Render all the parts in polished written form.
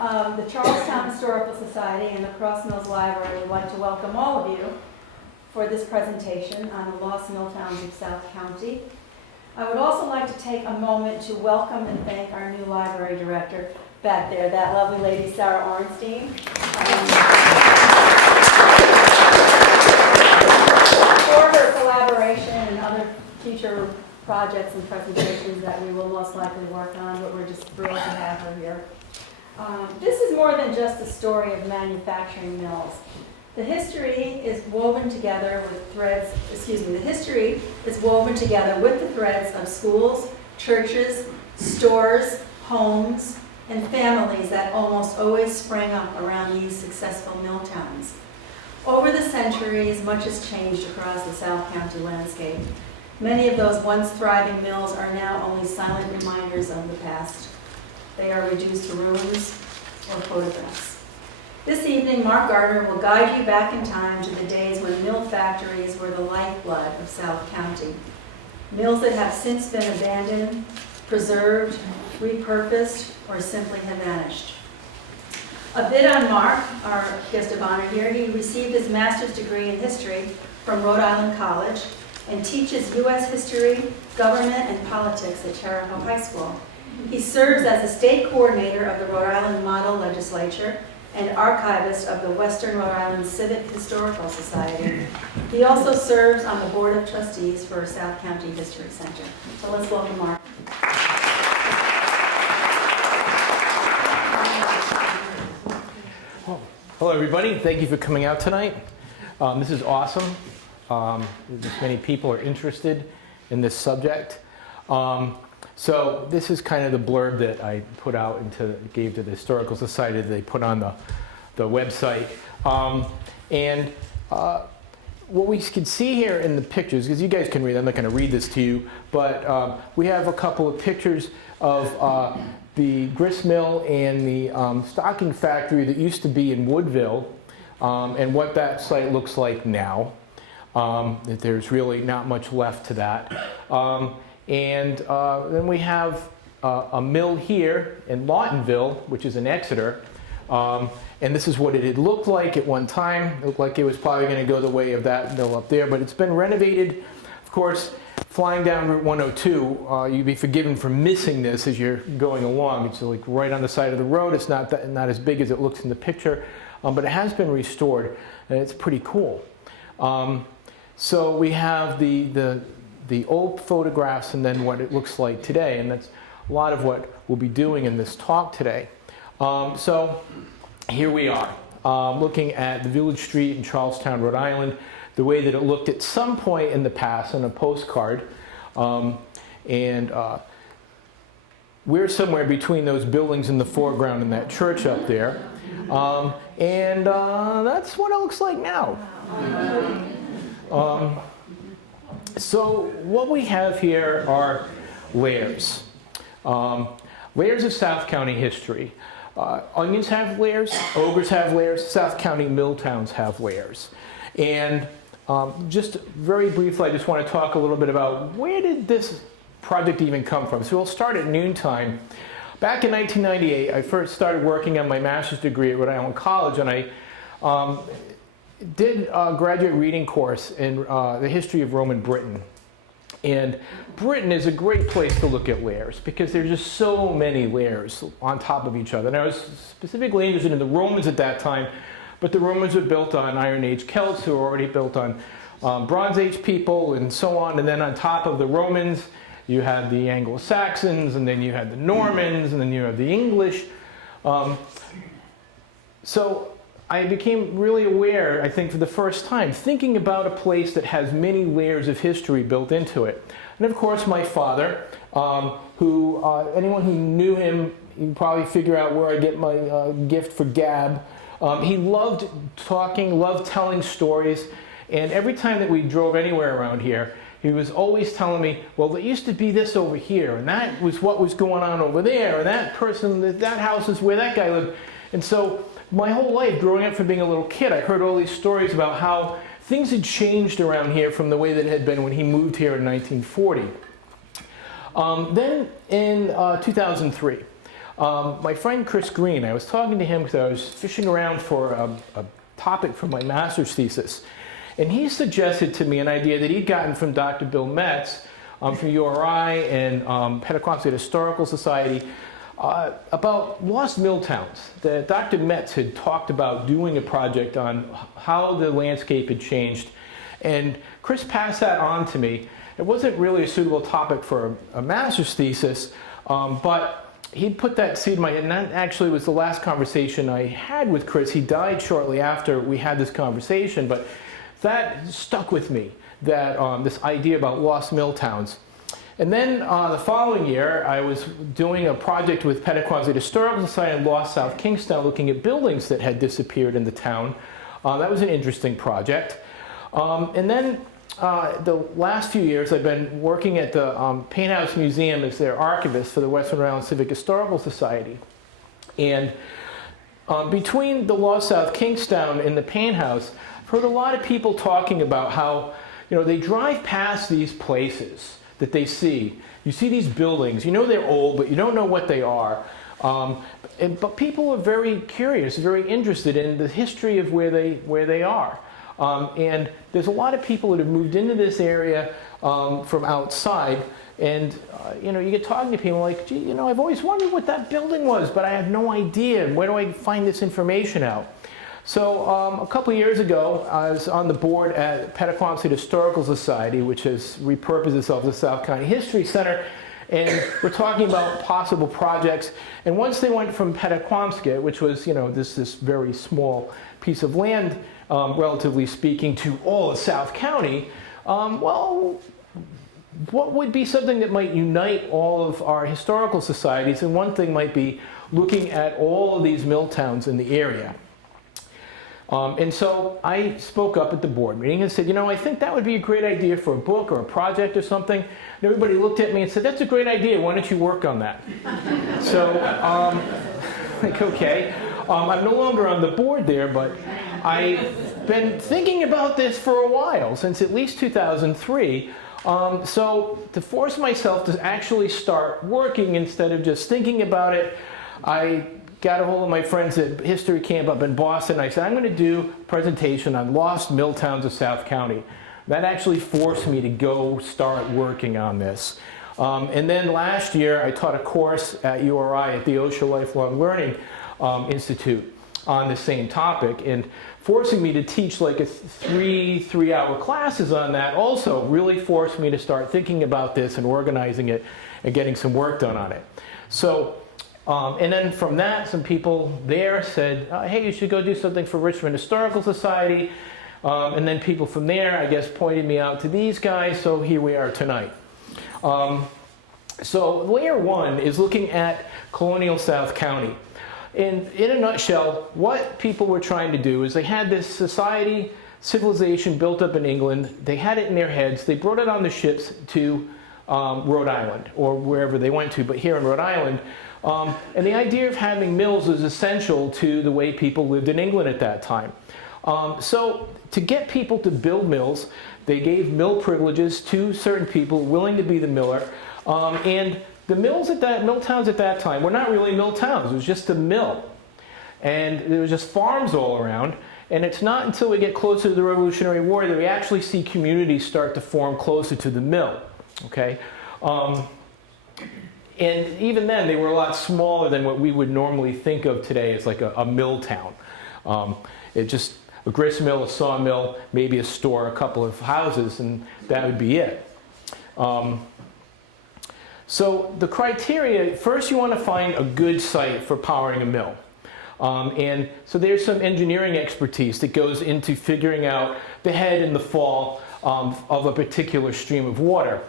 The Charlestown Historical Society and the Cross Mills Library would like to welcome all of you for this presentation on the lost mill towns of South County. I would also like to take a moment to welcome and thank our new library director back there, that lovely lady, Sarah Ornstein. For her collaboration and other future projects and presentations that we will most likely work on, but we're just thrilled to have her here. This is more than just a story of manufacturing mills. The history is woven together with threads, the history is woven together with the threads of schools, churches, stores, homes, and families that almost always sprang up around these successful mill towns. Over the centuries, much has changed across the South County landscape. Many of those once thriving mills are now only silent reminders of the past. They are reduced to ruins or photographs. This evening, Mark Gardner will guide you back in time to the days when mill factories were the lifeblood of South County. Mills that have since been abandoned, preserved, repurposed, or simply have vanished. A bit on Mark, our guest of honor here. He received his master's degree in history from Rhode Island College and teaches U.S. history, government, and politics at Charahoe High School. He serves as the state coordinator of the Rhode Island Model Legislature and archivist of the Western Rhode Island Civic Historical Society. He also serves on the Board of Trustees for South County History Center. So let's welcome Mark. Hello everybody, thank you for coming out tonight. This is awesome. This many people are interested in this subject. So this is kind of the blurb that I put out gave to the Historical Society that they put on the website. What we can see here in the pictures, because you guys can read, I'm not going to read this to you, but we have a couple of pictures of the grist mill and the stocking factory that used to be in Woodville, and what that site looks like now. There's really not much left to that. And then we have a mill here in Lawtonville, which is in Exeter. And this is what it had looked like at one time. It looked like it was probably going to go the way of that mill up there, but it's been renovated. Of course, flying down Route 102, you'd be forgiven for missing this as you're going along. It's like right on the side of the road. It's not as big as it looks in the picture, but it has been restored, and it's pretty cool. So we have the old photographs and then what it looks like today, and that's a lot of what we'll be doing in this talk today. So here we are, looking at the village street in Charlestown, Rhode Island, the way that it looked at some point in the past on a postcard. We're somewhere between those buildings in the foreground and that church up there. That's what it looks like now. So what we have here are layers. Layers of South County history. Onions have layers, ogres have layers, South County mill towns have layers. And just very briefly, I just want to talk a little bit about where did this project even come from. So we'll start at noontime. Back in 1998, I first started working on my master's degree at Rhode Island College, and I did a graduate reading course in the history of Roman Britain. And Britain is a great place to look at layers because there's just so many layers on top of each other. And I was specifically interested in the Romans at that time, but the Romans were built on Iron Age Celts who were already built on Bronze Age people and so on. And then on top of the Romans, you had the Anglo-Saxons, and then you had the Normans, and then you had the English. So I became really aware, I think for the first time, thinking about a place that has many layers of history built into it. And of course my father, who anyone who knew him, you can probably figure out where I get my gift for gab. He loved talking, loved telling stories, and every time that we drove anywhere around here, he was always telling me, well, there used to be this over here, and that was what was going on over there, and that person, that house is where that guy lived. And so my whole life, growing up from being a little kid, I heard all these stories about how things had changed around here from the way that it had been when he moved here in 1940. Then in 2003, my friend Chris Green, I was talking to him because I was fishing around for a topic for my master's thesis. And he suggested to me an idea that he'd gotten from Dr. Bill Metz from URI and Petaquamsett Historical Society about lost mill towns. That Dr. Metz had talked about doing a project on how the landscape had changed. And Chris passed that on to me. It wasn't really a suitable topic for a master's thesis, but he put that seed in my head, and that actually was the last conversation I had with Chris. He died shortly after we had this conversation, but that stuck with me, that this idea about lost mill towns. And then the following year, I was doing a project with Petaquamsett Historical Society in Lost South Kingstown, looking at buildings that had disappeared in the town. That was an interesting project. And then the last few years, I've been working at the Paint House Museum as their archivist for the Western Rhode Island Civic Historical Society. And between the Lost South Kingstown and the Paint House, I've heard a lot of people talking about how, they drive past these places that they see. You see these buildings, you know they're old, but you don't know what they are. But people are very curious, very interested in the history of where they are. And there's a lot of people that have moved into this area from outside, and you get talking to people like, gee, I've always wondered what that building was, but I have no idea. Where do I find this information out? So a couple of years ago, I was on the board at Petaquamsett Historical Society, which has repurposed itself as the South County History Center, and we're talking about possible projects. And once they went from Petaquamsett, which was this very small piece of land, relatively speaking, to all of South County, well, what would be something that might unite all of our historical societies? And one thing might be looking at all of these mill towns in the area. And so I spoke up at the board meeting and said, I think that would be a great idea for a book or a project or something. And everybody looked at me and said, that's a great idea. Why don't you work on that? So, okay. I'm no longer on the board there, but I've been thinking about this for a while, since at least 2003. So to force myself to actually start working instead of just thinking about it, I got a hold of my friends at History Camp up in Boston. I said, I'm going to do a presentation on lost mill towns of South County. That actually forced me to go start working on this. And then last year, I taught a course at URI at the OSHA Lifelong Learning Institute on the same topic, and forcing me to teach like three-hour classes on that also really forced me to start thinking about this and organizing it and getting some work done on it. So, and then from that, some people there said, hey, you should go do something for Richmond Historical Society. And then people from there, I guess, pointed me out to these guys, so here we are tonight. So layer one is looking at colonial South County. And in a nutshell, what people were trying to do is they had this society, civilization built up in England. They had it in their heads. They brought it on the ships to Rhode Island, or wherever they went to, but here in Rhode Island. And the idea of having mills was essential to the way people lived in England at that time. So to get people to build mills, they gave mill privileges to certain people willing to be the miller. And the mill towns at that time were not really mill towns. It was just a mill. And there was just farms all around. And it's not until we get closer to the Revolutionary War that we actually see communities start to form closer to the mill. Okay? And even then, they were a lot smaller than what we would normally think of today as like a mill town. It just a grist mill, a sawmill, maybe a store, a couple of houses, and that would be it. So the criteria, first you want to find a good site for powering a mill. And so there's some engineering expertise that goes into figuring out the head and the fall of a particular stream of water.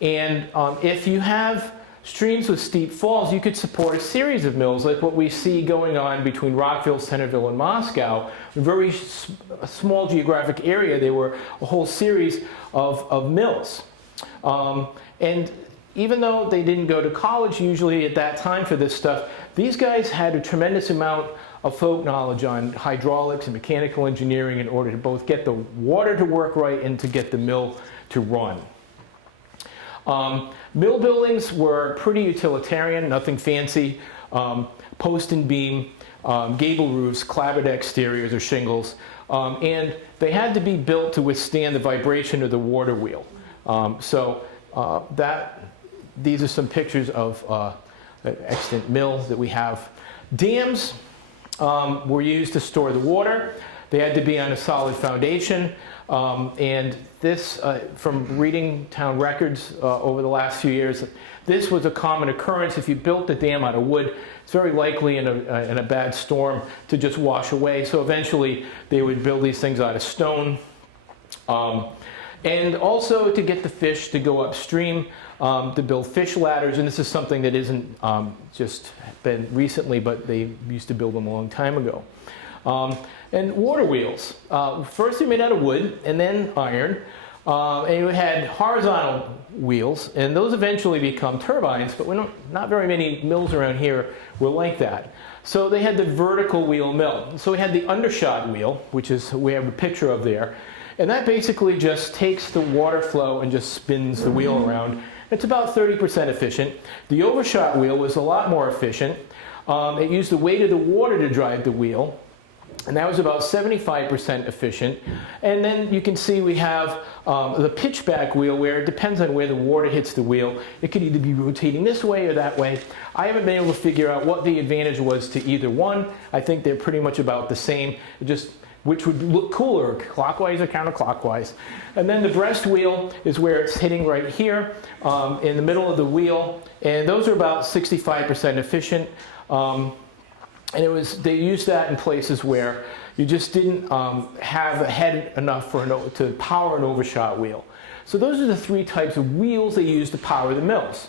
If you have streams with steep falls, you could support a series of mills like what we see going on between Rockville, Centerville, and Moscow. A very small geographic area, there were a whole series of mills. And even though they didn't go to college usually at that time for this stuff, these guys had a tremendous amount of folk knowledge on hydraulics and mechanical engineering in order to both get the water to work right and to get the mill to run. Mill buildings were pretty utilitarian, nothing fancy. Post and beam, gable roofs, clapboard exteriors or shingles. And they had to be built to withstand the vibration of the water wheel. These are some pictures of extant mills that we have. Dams were used to store the water. They had to be on a solid foundation. And this, from reading town records over the last few years, this was a common occurrence. If you built the dam out of wood, it's very likely in a bad storm to just wash away. So eventually they would build these things out of stone. And also to get the fish to go upstream, to build fish ladders. And this is something that isn't just been recently, but they used to build them a long time ago. And water wheels. First they made out of wood and then iron. And you had horizontal wheels, and those eventually become turbines, but not very many mills around here were like that. So they had the vertical wheel mill. So we had the undershot wheel, which is, we have a picture of there. And that basically just takes the water flow and just spins the wheel around. It's about 30% efficient. The overshot wheel was a lot more efficient. It used the weight of the water to drive the wheel. And that was about 75% efficient. And then you can see we have the pitchback wheel, where it depends on where the water hits the wheel. It could either be rotating this way or that way. I haven't been able to figure out what the advantage was to either one. I think they're pretty much about the same, just which would look cooler, clockwise or counterclockwise. And then the breast wheel is where it's hitting right here in the middle of the wheel. And those are about 65% efficient. And they used that in places where you just didn't have a head enough to power an overshot wheel. So those are the three types of wheels they used to power the mills.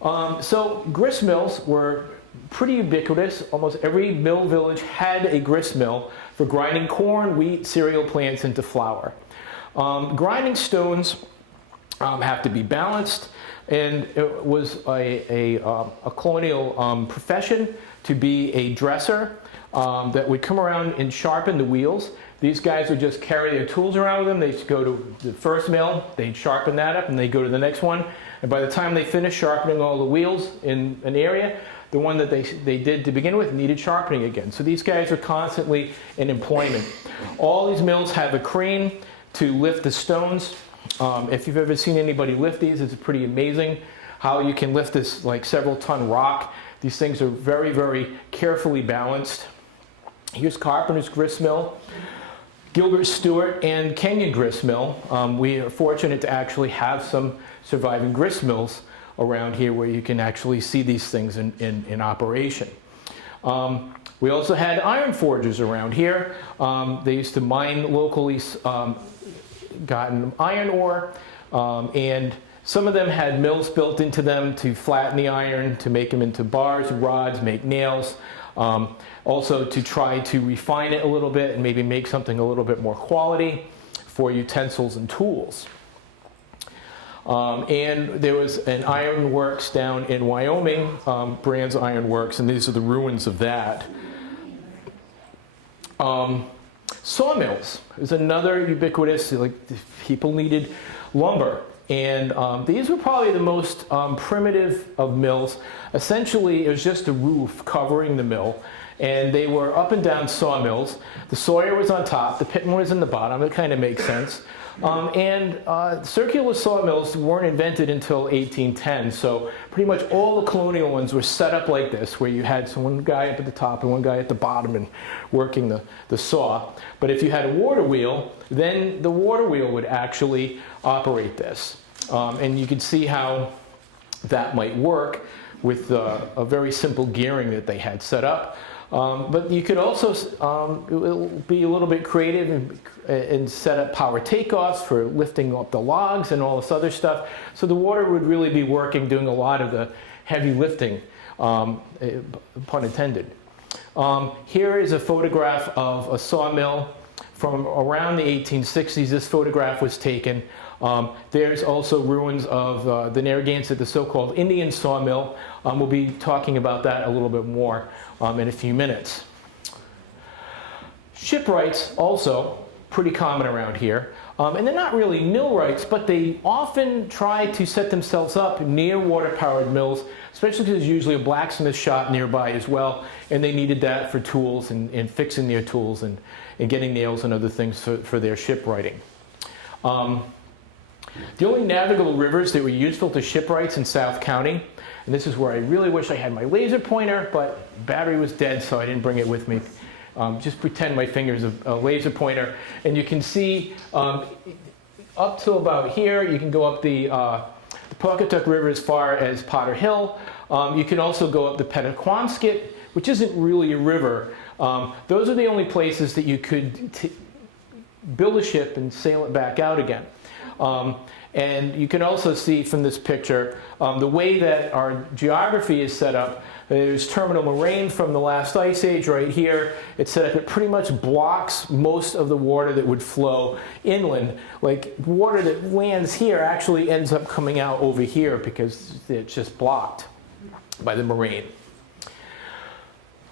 So grist mills were pretty ubiquitous. Almost every mill village had a grist mill for grinding corn, wheat, cereal plants into flour. Grinding stones have to be balanced, and it was a colonial profession to be a dresser that would come around and sharpen the wheels. These guys would just carry their tools around with them. They'd go to the first mill, they'd sharpen that up, and they'd go to the next one. And by the time they finished sharpening all the wheels in an area, the one that they did to begin with needed sharpening again. So these guys are constantly in employment. All these mills have a crane to lift the stones. If you've ever seen anybody lift these, it's pretty amazing how you can lift this like several ton rock. These things are very, very carefully balanced. Here's Carpenter's Grist Mill, Gilbert Stewart, and Kenyon Grist Mill. We are fortunate to actually have some surviving grist mills around here where you can actually see these things in operation. We also had iron forges around here. They used to mine locally gotten iron ore, and some of them had mills built into them to flatten the iron, to make them into bars, rods, make nails. Also to try to refine it a little bit and maybe make something a little bit more quality for utensils and tools. And there was an iron works down in Wyoming, Brand's Iron Works, and these are the ruins of that. Sawmills is another ubiquitous, like people needed lumber. And these were probably the most primitive of mills. Essentially, it was just a roof covering the mill. And they were up and down sawmills. The sawyer was on top, the pitman was in the bottom. It kind of makes sense. Circular sawmills weren't invented until 1810. So pretty much all the colonial ones were set up like this, where you had one guy up at the top and one guy at the bottom and working the saw. But if you had a water wheel, then the water wheel would actually operate this. And you can see how that might work with a very simple gearing that they had set up. But you could also be a little bit creative and set up power takeoffs for lifting up the logs and all this other stuff. So the water would really be working, doing a lot of the heavy lifting, pun intended. Here is a photograph of a sawmill from around the 1860s. This photograph was taken. There's also ruins of the Narragansett, the so-called Indian sawmill. We'll be talking about that a little bit more in a few minutes. Shipwrights, also pretty common around here. And they're not really millwrights, but they often try to set themselves up near water-powered mills, especially because there's usually a blacksmith shop nearby as well, and they needed that for tools and fixing their tools and getting nails and other things for their shipwrighting. The only navigable rivers that were useful to shipwrights in South County, and this is where I really wish I had my laser pointer, but battery was dead, so I didn't bring it with me. Just pretend my finger's a laser pointer, and you can see up to about here. You can go up the Polka Tug River as far as Potter Hill. You can also go up the Petaquansket, which isn't really a river. Those are the only places that you could build a ship and sail it back out again. And you can also see from this picture the way that our geography is set up. There's terminal moraine from the last ice age right here. It's set up, it pretty much blocks most of the water that would flow inland. Like water that lands here actually ends up coming out over here because it's just blocked by the moraine.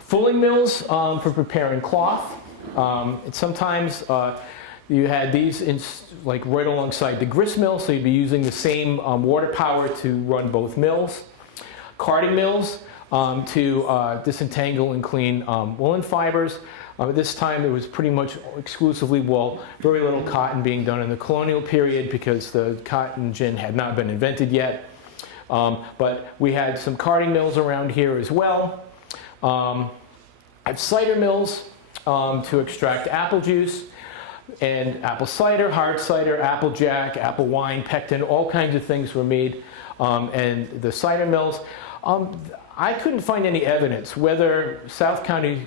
Fulling mills for preparing cloth. Sometimes you had these like right alongside the grist mill, so you'd be using the same water power to run both mills. Carding mills to disentangle and clean woolen fibers. At this time, there was pretty much exclusively wool, very little cotton being done in the colonial period because the cotton gin had not been invented yet. But we had some carding mills around here as well. I have cider mills to extract apple juice and apple cider, hard cider, apple jack, apple wine, pectin, all kinds of things were made. And the cider mills, I couldn't find any evidence whether South County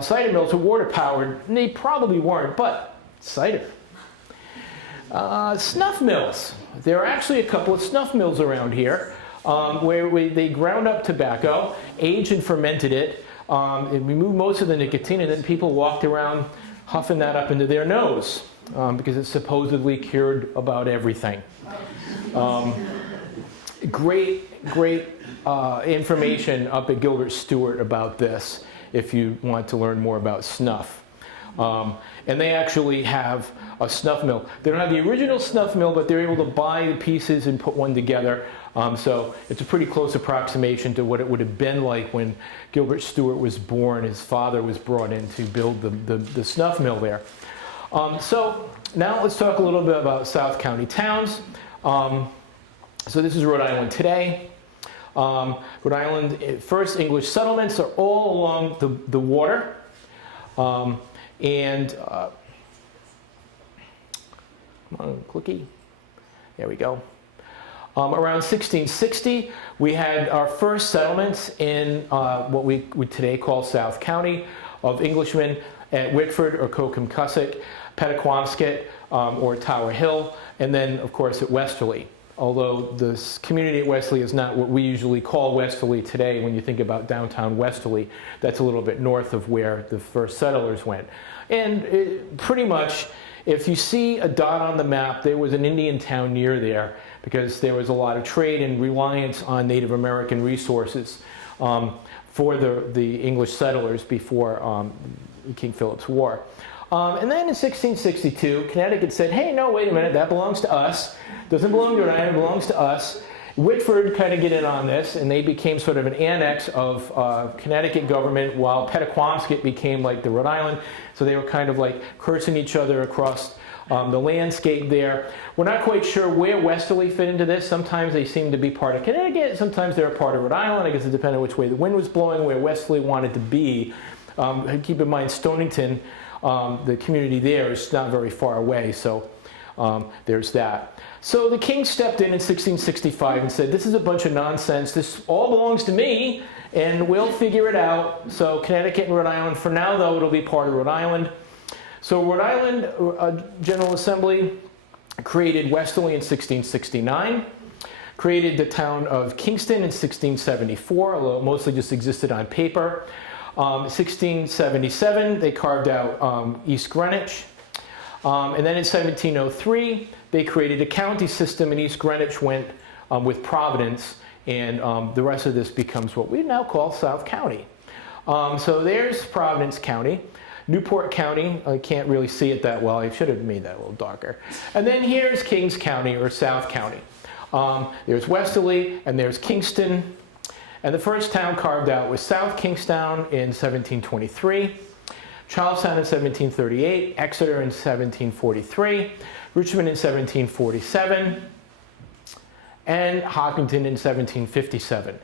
cider mills were water powered. They probably weren't, but cider. Snuff mills. There are actually a couple of snuff mills around here where they ground up tobacco, aged and fermented it, and removed most of the nicotine, and then people walked around huffing that up into their nose because it supposedly cured about everything. Great information up at Gilbert Stewart about this if you want to learn more about snuff. And they actually have a snuff mill. They don't have the original snuff mill, but they're able to buy the pieces and put one together. So it's a pretty close approximation to what it would have been like when Gilbert Stewart was born. His father was brought in to build the snuff mill there. So now let's talk a little bit about South County towns. So this is Rhode Island today. Rhode Island, first English settlements are all along the water. Come on, clicky. There we go. Around 1660, we had our first settlements in what we would today call South County of Englishmen at Whitford or Cocomacusick, Petaquansket or Tower Hill, and then, of course, at Westerly. Although this community at Westerly is not what we usually call Westerly today when you think about downtown Westerly. That's a little bit north of where the first settlers went. And pretty much, if you see a dot on the map, there was an Indian town near there because there was a lot of trade and reliance on Native American resources for the English settlers before King Philip's War. And then in 1662, Connecticut said, hey, no, wait a minute, that belongs to us. Doesn't belong to Rhode Island, it belongs to us. Whitford kind of get in on this, and they became sort of an annex of Connecticut government, while Petaquansket became like the Rhode Island. So they were kind of like cursing each other across the landscape there. We're not quite sure where Westerly fit into this. Sometimes they seem to be part of Connecticut, sometimes they're a part of Rhode Island. I guess it depended on which way the wind was blowing, where Westerly wanted to be. Keep in mind, Stonington, the community there is not very far away, so there's that. So the king stepped in 1665 and said, this is a bunch of nonsense. This all belongs to me, and we'll figure it out. So Connecticut and Rhode Island, for now, though, it'll be part of Rhode Island. So Rhode Island General Assembly created Westerly in 1669, created the town of Kingston in 1674, although it mostly just existed on paper. 1677, they carved out East Greenwich. And then in 1703, they created a county system, and East Greenwich went with Providence, and the rest of this becomes what we now call South County. So there's Providence County. Newport County, I can't really see it that well. I should have made that a little darker. And then here's Kings County or South County. There's Westerly and there's Kingston. And the first town carved out was South Kingstown in 1723, Charlestown in 1738, Exeter in 1743, Richmond in 1747, and Hopkinton in 1757.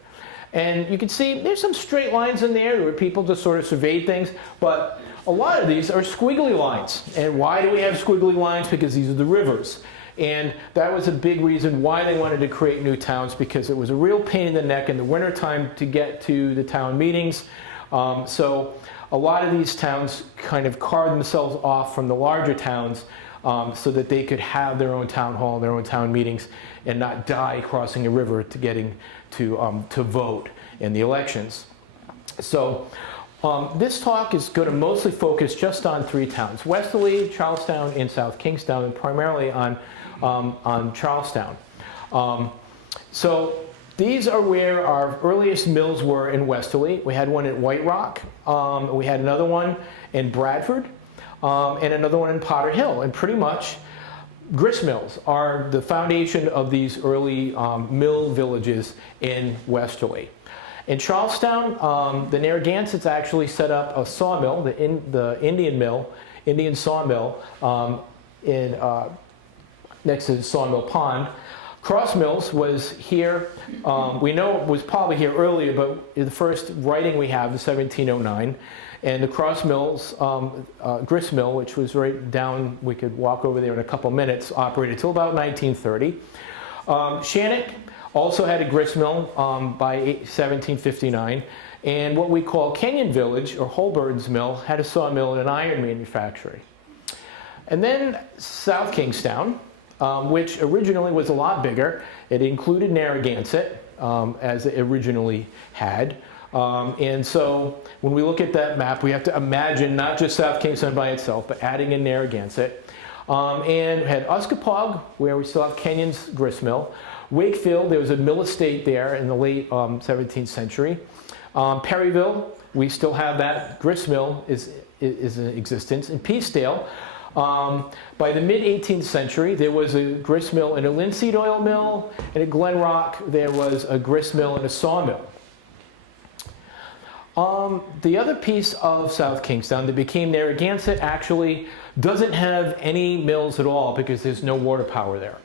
And you can see there's some straight lines in there where people just sort of surveyed things, but a lot of these are squiggly lines. And why do we have squiggly lines? Because these are the rivers. And that was a big reason why they wanted to create new towns, because it was a real pain in the neck in the wintertime to get to the town meetings. So a lot of these towns kind of carved themselves off from the larger towns so that they could have their own town hall, their own town meetings, and not die crossing a river to getting to vote in the elections. So this talk is going to mostly focus just on three towns: Westerly, Charlestown, and South Kingstown, and primarily on Charlestown. So these are where our earliest mills were in Westerly. We had one at White Rock, we had another one in Bradford, and another one in Potter Hill. And pretty much grist mills are the foundation of these early mill villages in Westerly. In Charlestown, the Narragansetts actually set up a sawmill, the Indian sawmill, next to Sawmill Pond. Cross Mills was here. We know it was probably here earlier, but the first writing we have is 1709. And the Cross Mills grist mill, which was right down, we could walk over there in a couple minutes, operated till about 1930. Shannock also had a grist mill by 1759. And what we call Kenyon Village, or Holburn's Mill, had a sawmill and an iron manufactory. And then South Kingstown, which originally was a lot bigger. It included Narragansett, as it originally had. And so when we look at that map, we have to imagine not just South Kingstown by itself, but adding in Narragansett. And we had Uskapog, where we still have Kenyon's grist mill. Wakefield, there was a mill estate there in the late 17th century. Perryville, we still have that grist mill is in existence. In Peacedale, by the mid-18th century, there was a grist mill and a linseed oil mill, and at Glen Rock, there was a grist mill and a sawmill. The other piece of South Kingstown that became Narragansett actually doesn't have any mills at all because there's no water power there.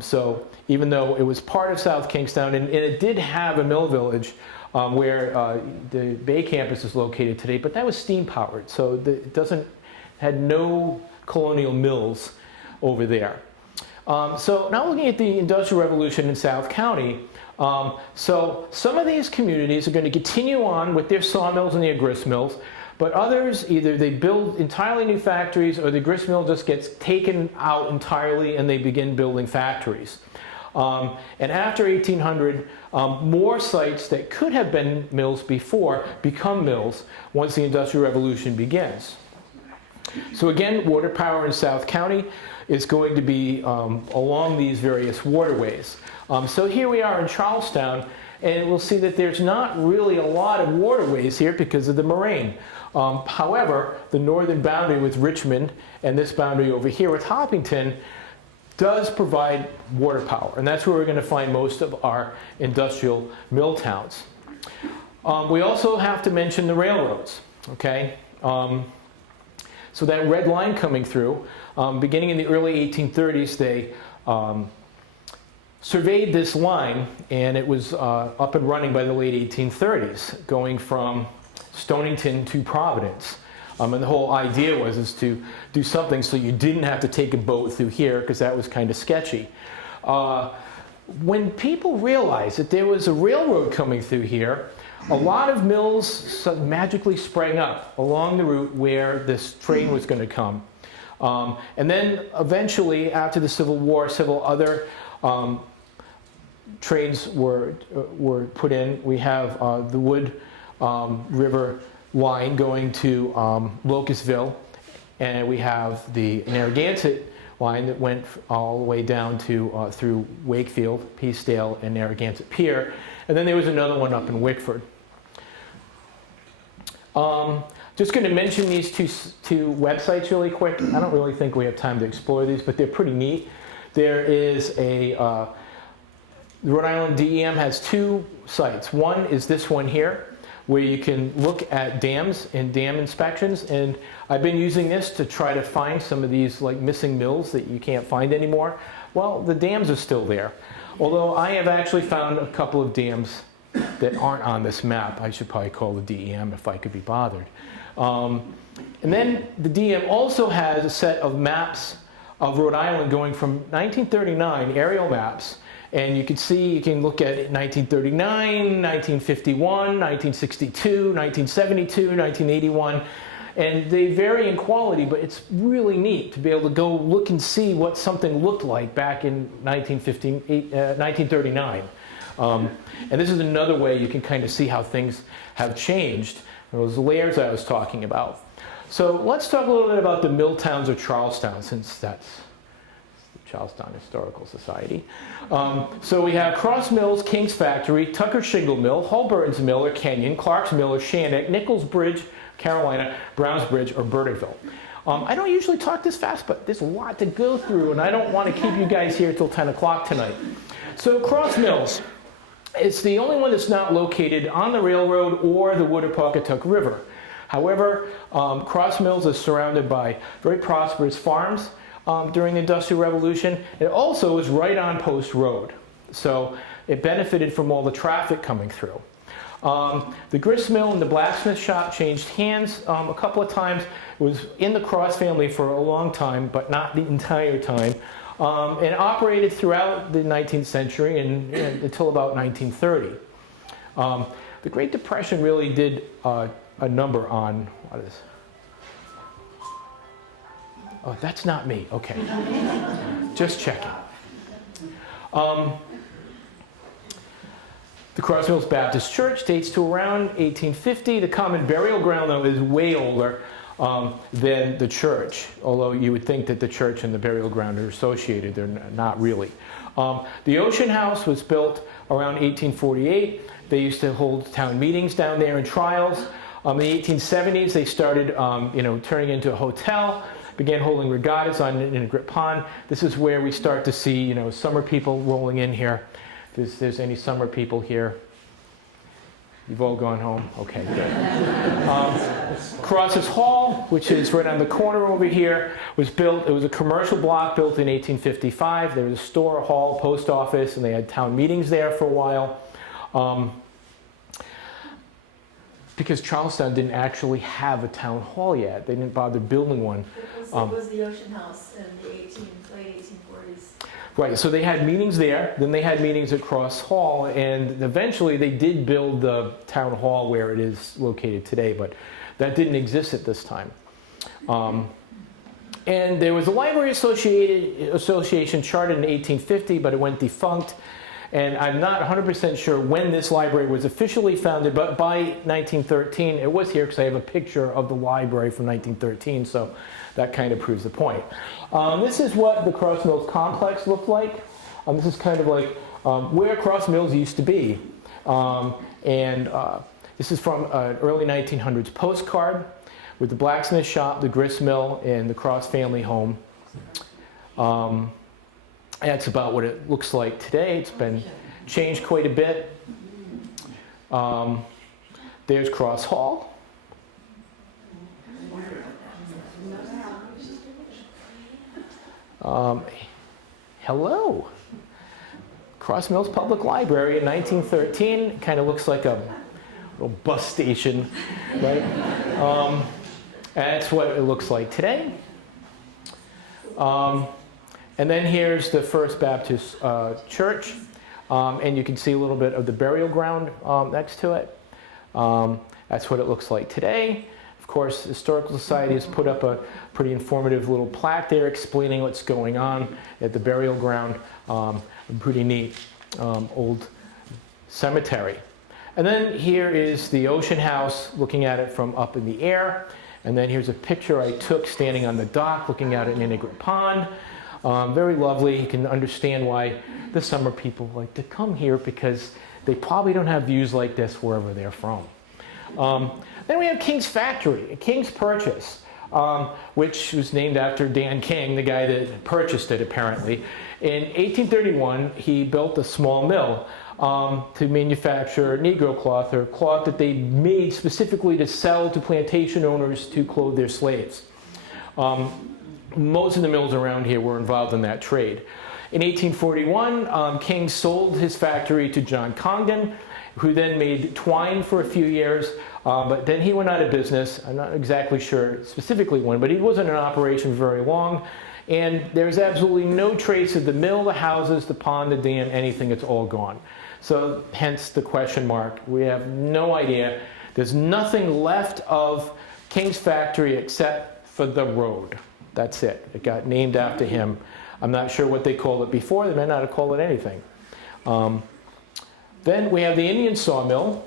So even though it was part of South Kingstown, and it did have a mill village where the Bay campus is located today, but that was steam powered, so it had no colonial mills over there. So now looking at the Industrial Revolution in South County, so some of these communities are going to continue on with their sawmills and their grist mills, but others, either they build entirely new factories or the grist mill just gets taken out entirely and they begin building factories. And after 1800, more sites that could have been mills before become mills once the Industrial Revolution begins. So again, water power in South County is going to be along these various waterways. So here we are in Charlestown, and we'll see that there's not really a lot of waterways here because of the moraine. However, the northern boundary with Richmond and this boundary over here with Hopkinton does provide water power, and that's where we're going to find most of our industrial mill towns. We also have to mention the railroads, okay? So that red line coming through, beginning in the early 1830s, they surveyed this line, and it was up and running by the late 1830s, going from Stonington to Providence. And the whole idea was to do something so you didn't have to take a boat through here, because that was kind of sketchy. When people realized that there was a railroad coming through here, a lot of mills magically sprang up along the route where this train was going to come. And then eventually, after the Civil War, several other trains were put in. We have the Wood River line going to Locustville, and we have the Narragansett line that went all the way down to through Wakefield, Peacedale, and Narragansett Pier. And then there was another one up in Wickford. Just going to mention these two websites really quick. I don't really think we have time to explore these, but they're pretty neat. There is the Rhode Island DEM has two sites. One is this one here, where you can look at dams and dam inspections. And I've been using this to try to find some of these like missing mills that you can't find anymore. Well, the dams are still there. Although I have actually found a couple of dams that aren't on this map. I should probably call the DEM if I could be bothered. And then the DEM also has a set of maps of Rhode Island going from 1939, aerial maps. And you can see, you can look at 1939, 1951, 1962, 1972, 1981. And they vary in quality, but it's really neat to be able to go look and see what something looked like back in 1939. And this is another way you can kind of see how things have changed, those layers I was talking about. So let's talk a little bit about the mill towns of Charlestown, since that's the Charlestown Historical Society. So we have Cross Mills, King's Factory, Tucker Shingle Mill, Holburn's Mill or Kenyon, Clark's Mill or Shannock, Nichols Bridge, Carolina, Browns Bridge or Burdickville. I don't usually talk this fast, but there's a lot to go through, and I don't want to keep you guys here till 10 o'clock tonight. So Cross Mills, it's the only one that's not located on the railroad or the Polka Tug River. However, Cross Mills is surrounded by very prosperous farms during the Industrial Revolution. It also is right on Post Road, so it benefited from all the traffic coming through. The grist mill and the blacksmith shop changed hands a couple of times. It was in the Cross family for a long time, but not the entire time, and operated throughout the 19th century and until about 1930. The Great Depression really did a number on, what is, oh, that's not me, okay. Just checking. The Cross Mills Baptist Church dates to around 1850. The common burial ground, though, is way older than the church, although you would think that the church and the burial ground are associated. They're not really. The Ocean House was built around 1848. They used to hold town meetings down there and trials. In the 1870s, they started turning into a hotel, began holding regattas on Ingrate Pond. This is where we start to see summer people rolling in here. If there's any summer people here. You've all gone home? Okay, good. Cross's Hall, which is right on the corner over here, was built, it was a commercial block built in 1855. There was a store, a hall, post office, and they had town meetings there for a while. Because Charlestown didn't actually have a town hall yet. They didn't bother building one. It was the Ocean House in the late 1840s. Right, so they had meetings there, then they had meetings at Cross Hall, and eventually they did build the town hall where it is located today, but that didn't exist at this time. And there was a library association chartered in 1850, but it went defunct. And I'm not 100% sure when this library was officially founded, but by 1913, it was here because I have a picture of the library from 1913, so that kind of proves the point. This is what the Cross Mills complex looked like. This is kind of like where Cross Mills used to be. This is from an early 1900s postcard with the blacksmith shop, the grist mill, and the Cross family home. That's about what it looks like today. It's been changed quite a bit. There's Cross Hall. Hello. Cross Mills Public Library in 1913. Kind of looks like a little bus station, right? That's what it looks like today. And then here's the First Baptist Church, and you can see a little bit of the burial ground next to it. That's what it looks like today. Of course, the Historical Society has put up a pretty informative little plaque there explaining what's going on at the burial ground. A pretty neat old cemetery. And then here is the Ocean House, looking at it from up in the air. And then here's a picture I took standing on the dock looking out at Ingrate Pond. Very lovely. You can understand why the summer people like to come here because they probably don't have views like this wherever they're from. Then we have King's Factory, King's Purchase, which was named after Dan King, the guy that purchased it apparently. In 1831, he built a small mill to manufacture Negro cloth, or cloth that they made specifically to sell to plantation owners to clothe their slaves. Most of the mills around here were involved in that trade. In 1841, King sold his factory to John Congdon, who then made twine for a few years, but then he went out of business. I'm not exactly sure specifically when, but he wasn't in operation very long. And there's absolutely no trace of the mill, the houses, the pond, the dam, anything. It's all gone. So hence the question mark. We have no idea. There's nothing left of King's Factory except for the road. That's it. It got named after him. I'm not sure what they called it before. They may not have called it anything. Then we have the Indian Sawmill,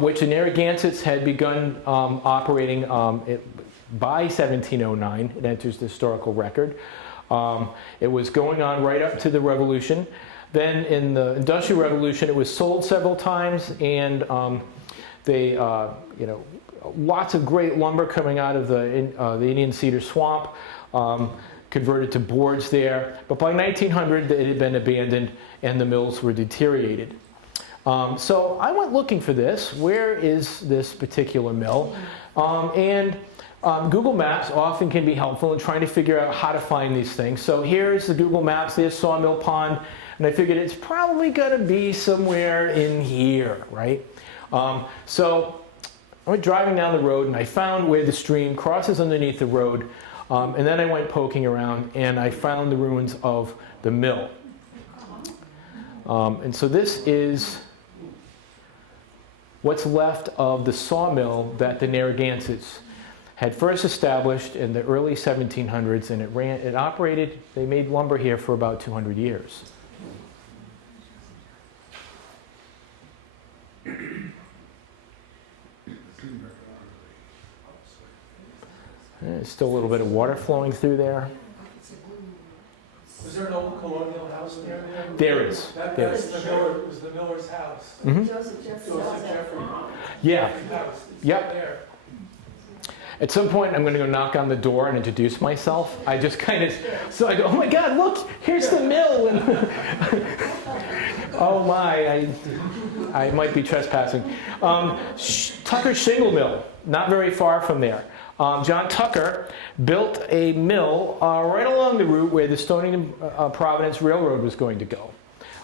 which the Narragansetts had begun operating by 1709. It enters the historical record. It was going on right up to the Revolution. Then in the Industrial Revolution, it was sold several times, and lots of great lumber coming out of the Indian cedar swamp, converted to boards there. But by 1900, it had been abandoned, and the mills were deteriorated. So I went looking for this. Where is this particular mill? Google Maps often can be helpful in trying to figure out how to find these things. So here's the Google Maps. There's Sawmill Pond. And I figured it's probably going to be somewhere in here, right? So I went driving down the road, and I found where the stream crosses underneath the road. And then I went poking around, and I found the ruins of the mill. And so this is what's left of the sawmill that the Narragansetts had first established in the early 1700s, and it operated, they made lumber here for about 200 years. There's still a little bit of water flowing through there. Was there an old colonial house near there? There is. That was the miller's house. Mm-hmm. Joseph Jefferey. Yeah. House. It's Yep. there. At some point, I'm going to go knock on the door and introduce myself. I just kind of, so I go, oh my God, look, here's the mill. And oh my, I might be trespassing. Tucker Shingle Mill, not very far from there. John Tucker built a mill right along the route where the Stonington Providence Railroad was going to go.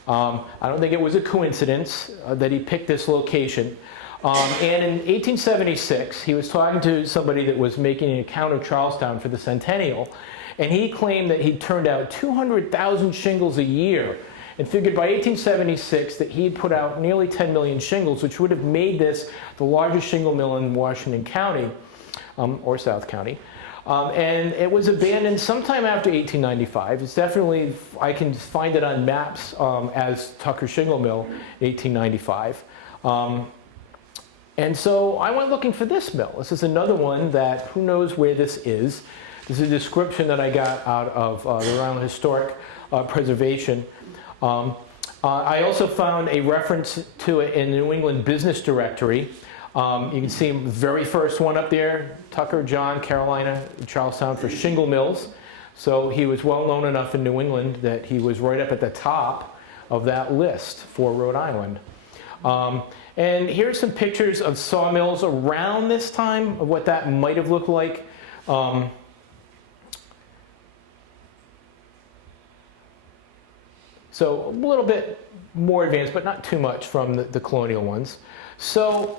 I don't think it was a coincidence that he picked this location. And in 1876, he was talking to somebody that was making an account of Charlestown for the centennial, and he claimed that he turned out 200,000 shingles a year, and figured by 1876 that he'd put out nearly 10 million shingles, which would have made this the largest shingle mill in Washington County, or South County. And it was abandoned sometime after 1895. It's definitely, I can find it on maps as Tucker Shingle Mill, 1895. And so I went looking for this mill. This is another one that, who knows where this is. This is a description that I got out of the Rhode Island Historic Preservation. I also found a reference to it in the New England Business Directory. You can see the very first one up there, Tucker, John, Carolina, Charlestown for Shingle Mills. So he was well known enough in New England that he was right up at the top of that list for Rhode Island. And here's some pictures of sawmills around this time, of what that might have looked like. So a little bit more advanced, but not too much from the colonial ones. So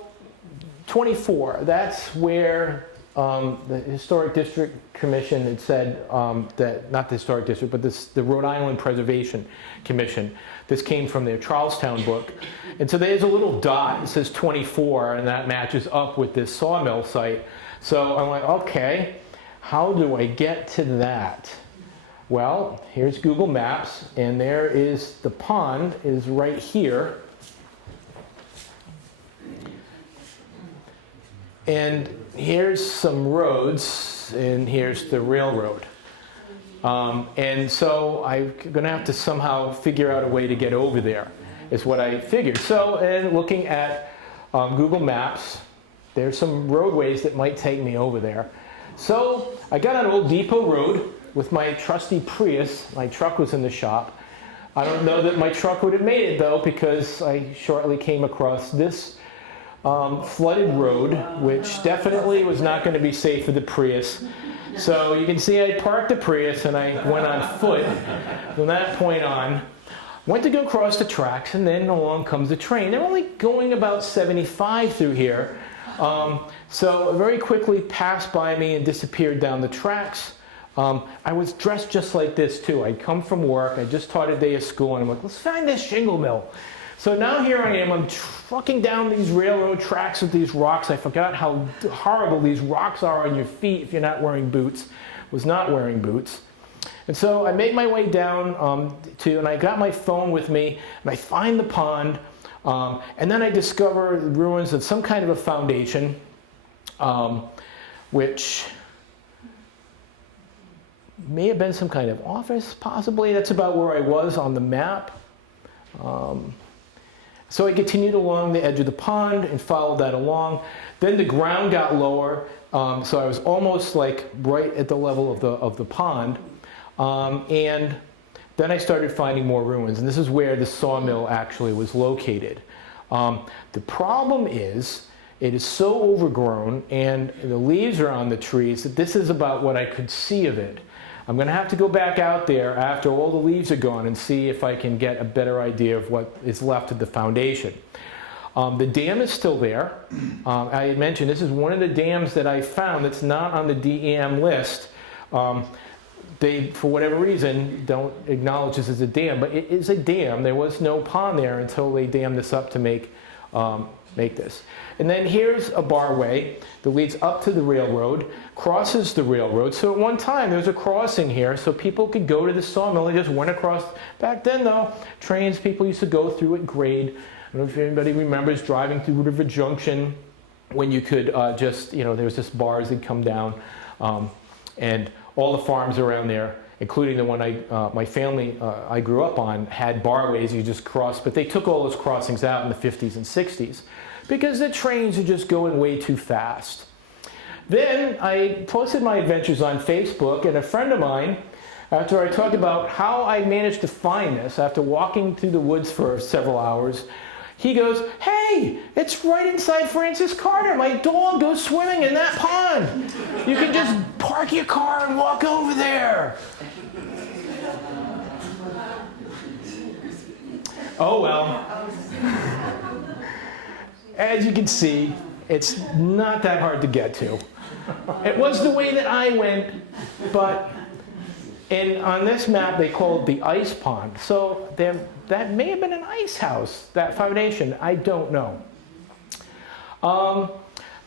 24, that's where the Historic District Commission had said that, not the Historic District, but the Rhode Island Preservation Commission. This came from their Charlestown book. And so there's a little dot, it says 24, and that matches up with this sawmill site. So I'm like, okay, how do I get to that? Well, here's Google Maps, and there is, the pond is right here. And here's some roads, and here's the railroad. And so I'm going to have to somehow figure out a way to get over there, is what I figured. So, and looking at Google Maps. There's some roadways that might take me over there. So I got on Old Depot Road with my trusty Prius. My truck was in the shop. I don't know that my truck would have made it though, because I shortly came across this flooded road, which definitely was not going to be safe for the Prius. So you can see I parked the Prius and I went on foot from that point on. Went to go across the tracks, and then along comes the train. They're only going about 75 through here. So it very quickly passed by me and disappeared down the tracks. I was dressed just like this too. I'd come from work, I just taught a day of school, and I'm like, let's find this shingle mill. So now here I am, I'm trucking down these railroad tracks with these rocks. I forgot how horrible these rocks are on your feet if you're not wearing boots. Was not wearing boots. And so I make my way down and I got my phone with me, and I find the pond, and then I discover the ruins of some kind of a foundation, which may have been some kind of office, possibly. That's about where I was on the map. So I continued along the edge of the pond and followed that along. Then the ground got lower, so I was almost like right at the level of the pond. And then I started finding more ruins, and this is where the sawmill actually was located. The problem is, it is so overgrown and the leaves are on the trees that this is about what I could see of it. I'm going to have to go back out there after all the leaves are gone and see if I can get a better idea of what is left of the foundation. The dam is still there. I had mentioned this is one of the dams that I found that's not on the DEM list. They, for whatever reason, don't acknowledge this as a dam, but it is a dam. There was no pond there until they dammed this up to make this. And then here's a barway that leads up to the railroad, crosses the railroad. So at one time there was a crossing here so people could go to the sawmill. They just went across. Back then though, trains, people used to go through at grade. I don't know if anybody remembers driving through River Junction when you could there was just bars that come down. And all the farms around there, including the one my family I grew up on, had barways you just crossed, but they took all those crossings out in the 50s and 60s because the trains are just going way too fast. Then I posted my adventures on Facebook, and a friend of mine, after I talked about how I managed to find this after walking through the woods for several hours, he goes, "Hey, it's right inside Francis Carter. My dog goes swimming in that pond. You can just park your car and walk over there." Oh well. As you can see, it's not that hard to get to. It was the way that I went, but on this map they call it the ice pond. So that may have been an ice house, that foundation. I don't know.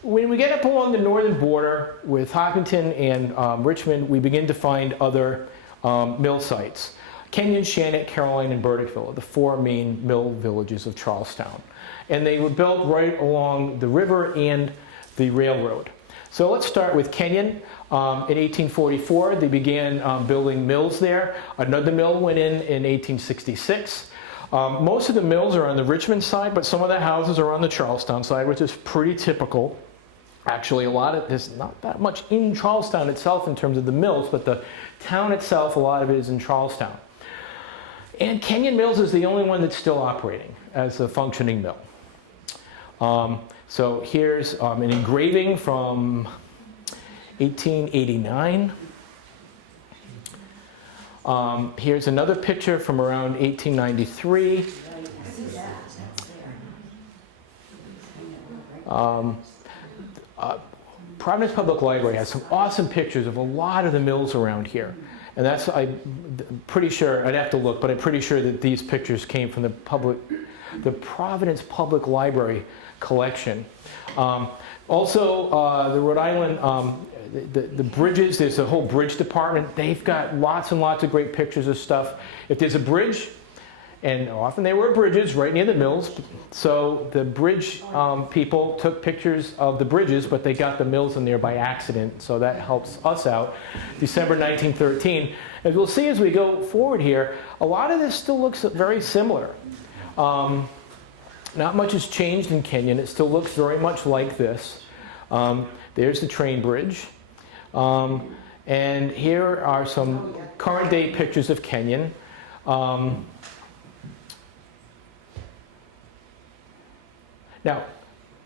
When we get up along the northern border with Hopkinton and Richmond, we begin to find other mill sites. Kenyon, Shannon, Caroline, and Burdickville are the four main mill villages of Charlestown. And they were built right along the river and the railroad. So let's start with Kenyon. In 1844, they began building mills there. Another mill went in 1866. Most of the mills are on the Richmond side, but some of the houses are on the Charlestown side, which is pretty typical. Actually, there's not that much in Charlestown itself in terms of the mills, but the town itself, a lot of it is in Charlestown. And Kenyon Mills is the only one that's still operating as a functioning mill. So here's an engraving from 1889. Here's another picture from around 1893. Providence Public Library has some awesome pictures of a lot of the mills around here. And I'm pretty sure, I'd have to look, but I'm pretty sure that these pictures came from the Providence Public Library collection. Also, the Rhode Island, the bridges, there's a whole bridge department. They've got lots and lots of great pictures of stuff. If there's a bridge, and often there were bridges right near the mills, so the bridge people took pictures of the bridges, but they got the mills in there by accident, so that helps us out. December 1913. As we'll see as we go forward here, a lot of this still looks very similar. Not much has changed in Kenyon. It still looks very much like this. There's the train bridge. And here are some current day pictures of Kenyon. Now,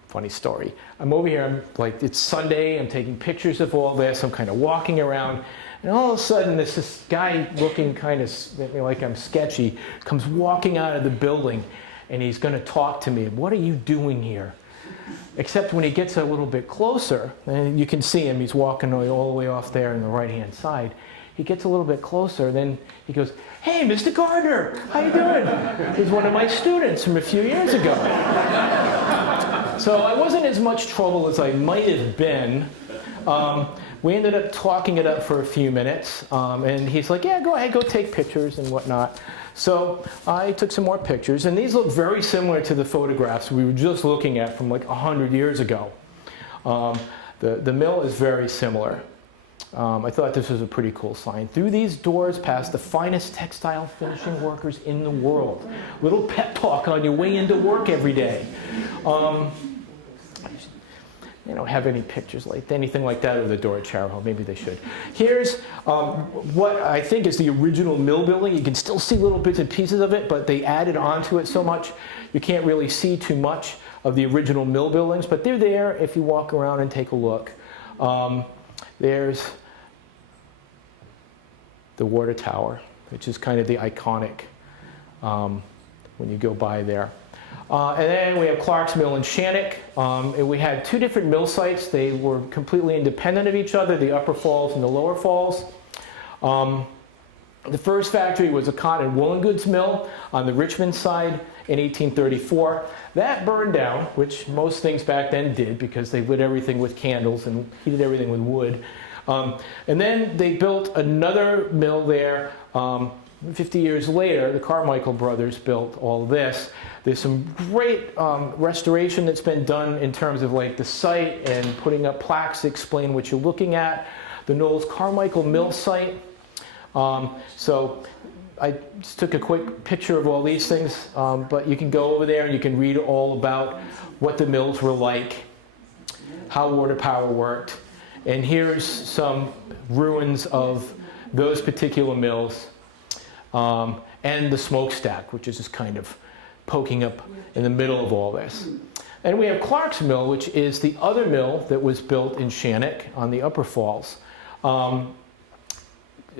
funny story. I'm over here, I'm like, it's Sunday, I'm taking pictures of all this, I'm kind of walking around, and all of a sudden this guy looking kind of like I'm sketchy comes walking out of the building, and he's going to talk to me. What are you doing here? Except when he gets a little bit closer, and you can see him, he's walking all the way off there on the right-hand side. He gets a little bit closer, then he goes, "Hey, Mr. Gardner, how you doing?" He's one of my students from a few years ago. So I wasn't as much trouble as I might have been. We ended up talking it up for a few minutes, and he's like, "Yeah, go ahead, go take pictures and whatnot." So I took some more pictures, and these look very similar to the photographs we were just looking at from like 100 years ago. The mill is very similar. I thought this was a pretty cool sign. Through these doors pass the finest textile finishing workers in the world. Little pep talk on your way into work every day. They don't have any pictures like anything like that of the door at Charlestown. Maybe they should. Here's what I think is the original mill building. You can still see little bits and pieces of it, but they added onto it so much you can't really see too much of the original mill buildings. But they're there if you walk around and take a look. There's the water tower, which is kind of the iconic when you go by there. And then we have Clark's Mill in Shannock. And we had two different mill sites. They were completely independent of each other, the Upper Falls and the Lower Falls. The first factory was a cotton and woolen goods mill on the Richmond side in 1834. That burned down, which most things back then did because they lit everything with candles and heated everything with wood. And then they built another mill there. 50 years later, the Carmichael brothers built all this. There's some great restoration that's been done in terms of like the site and putting up plaques to explain what you're looking at. The Knowles Carmichael Mill site. So I just took a quick picture of all these things, but you can go over there and you can read all about what the mills were like, how water power worked. And here's some ruins of those particular mills. And the smokestack, which is just kind of poking up in the middle of all this. And we have Clark's Mill, which is the other mill that was built in Shannock on the Upper Falls,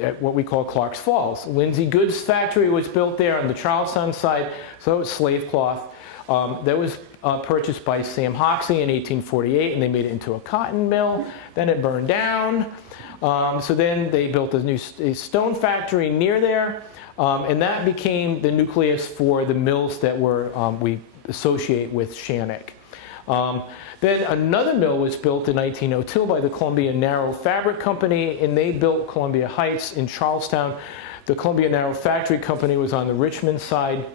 at what we call Clark's Falls. Lindsay Goods factory was built there on the Charlestown side, so it was slave cloth. That was purchased by Sam Hoxie in 1848, and they made it into a cotton mill. Then it burned down. So then they built a stone factory near there, and that became the nucleus for the mills that were we associate with Shannock. Then another mill was built in 1902 by the Columbia Narrow Fabric Company, and they built Columbia Heights in Charlestown. The Columbia Narrow Factory Company was on the Richmond side.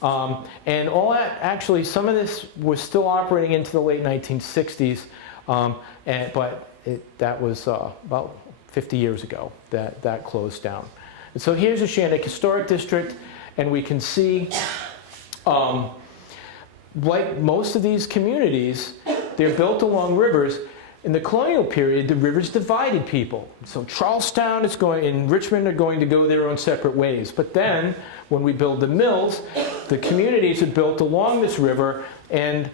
And all that, actually, some of this was still operating into the late 1960s, but that was about 50 years ago that closed down. And so here's the Shannock Historic District, and we can see, like most of these communities, they're built along rivers. In the colonial period, the rivers divided people. So Charlestown and Richmond are going to go their own separate ways. But then, when we build the mills, the communities are built along this river, and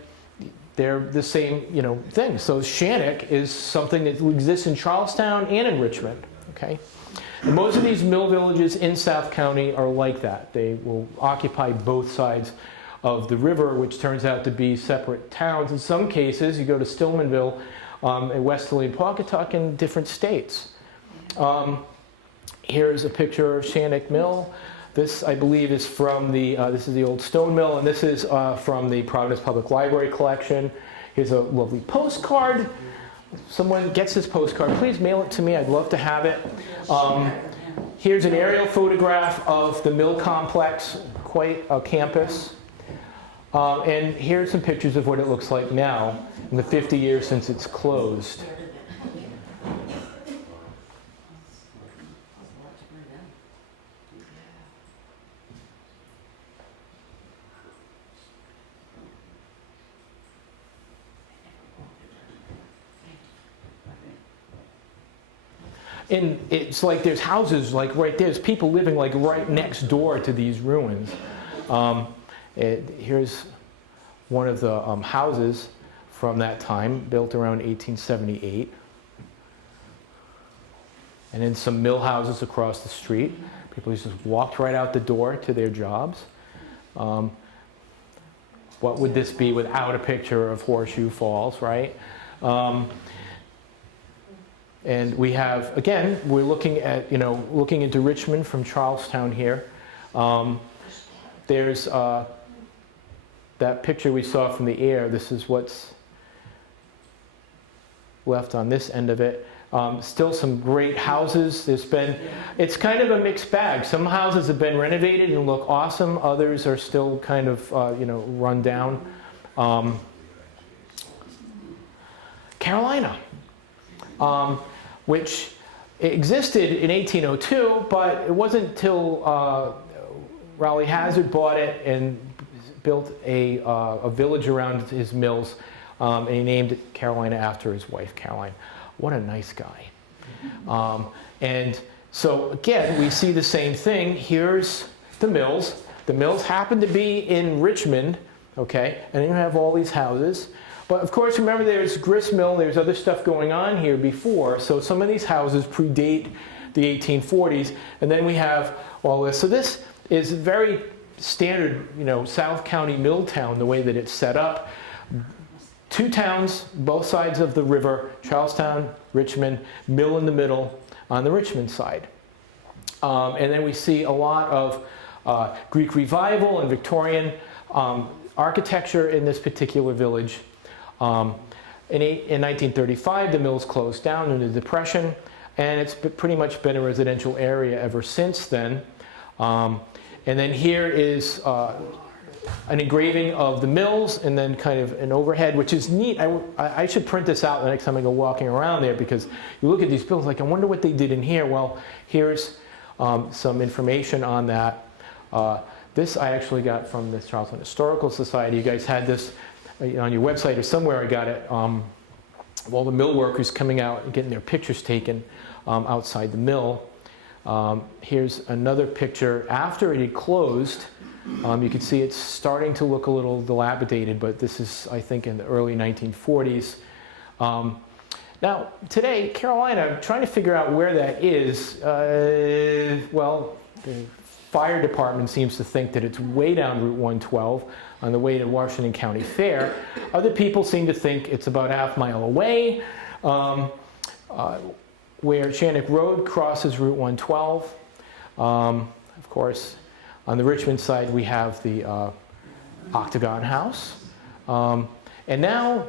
they're the same, thing. So Shannock is something that exists in Charlestown and in Richmond. Okay, and most of these mill villages in South County are like that. They will occupy both sides of the river, which turns out to be separate towns. In some cases, you go to Stillmanville, and Westerly and Polka Tug in different states. Here's a picture of Shannock Mill. This, I believe, is from this is the old stone mill, and this is from the Providence Public Library collection. Here's a lovely postcard. If someone gets this postcard, please mail it to me. I'd love to have it. Here's an aerial photograph of the mill complex, quite a campus. And here's some pictures of what it looks like now in the 50 years since it's closed. and it's like there's houses like right there. There's people living like right next door to these ruins. Here's one of the houses from that time, built around 1878. And then some mill houses across the street. People just walked right out the door to their jobs. What would this be without a picture of Horseshoe Falls, right? And we have, again, we're looking at, looking into Richmond from Charlestown here. There's that picture we saw from the air. This is what's left on this end of it. Still some great houses. It's kind of a mixed bag. Some houses have been renovated and look awesome. Others are still kind of, run down. Carolina, which existed in 1802, but it wasn't until Raleigh Hazard bought it and built a village around his mills, and he named it Carolina after his wife, Caroline. What a nice guy. And so again, we see the same thing. Here's the mills. The mills happen to be in Richmond, okay? And then you have all these houses. But of course, remember there's gristmill, there's other stuff going on here before. So some of these houses predate the 1840s. And then we have all this. So this is very standard, South County mill town, the way that it's set up. Two towns, both sides of the river, Charlestown, Richmond, mill in the middle on the Richmond side. And then we see a lot of Greek Revival and Victorian architecture in this particular village. In 1935, the mills closed down in the Depression, and it's pretty much been a residential area ever since then. And then here is an engraving of the mills, and then kind of an overhead, which is neat. I should print this out the next time I go walking around there, because you look at these buildings like, I wonder what they did in here. Well, here's some information on that. This I actually got from the Charlestown Historical Society. You guys had this on your website or somewhere. I got it. All the mill workers coming out and getting their pictures taken outside the mill. Here's another picture after it had closed. You can see it's starting to look a little dilapidated, but this is, I think, in the early 1940s. Now, today, Carolina, I'm trying to figure out where that is. Well, the fire department seems to think that it's way down Route 112 on the way to Washington County Fair. Other people seem to think it's about a half mile away, where Shannock Road crosses Route 112. Of course, on the Richmond side, we have the Octagon House. And now,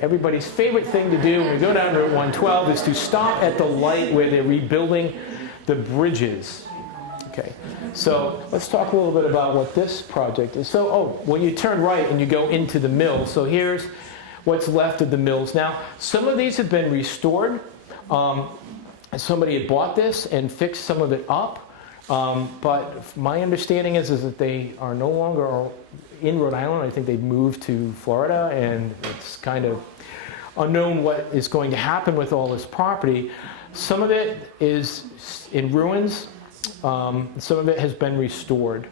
everybody's favorite thing to do when we go down Route 112 is to stop at the light where they're rebuilding the bridges. Okay, so let's talk a little bit about what this project is. So, when you turn right and you go into the mill, so here's what's left of the mills. Now, some of these have been restored. Somebody had bought this and fixed some of it up. But my understanding is that they are no longer in Rhode Island. I think they've moved to Florida, and it's kind of unknown what is going to happen with all this property. Some of it is in ruins. Some of it has been restored.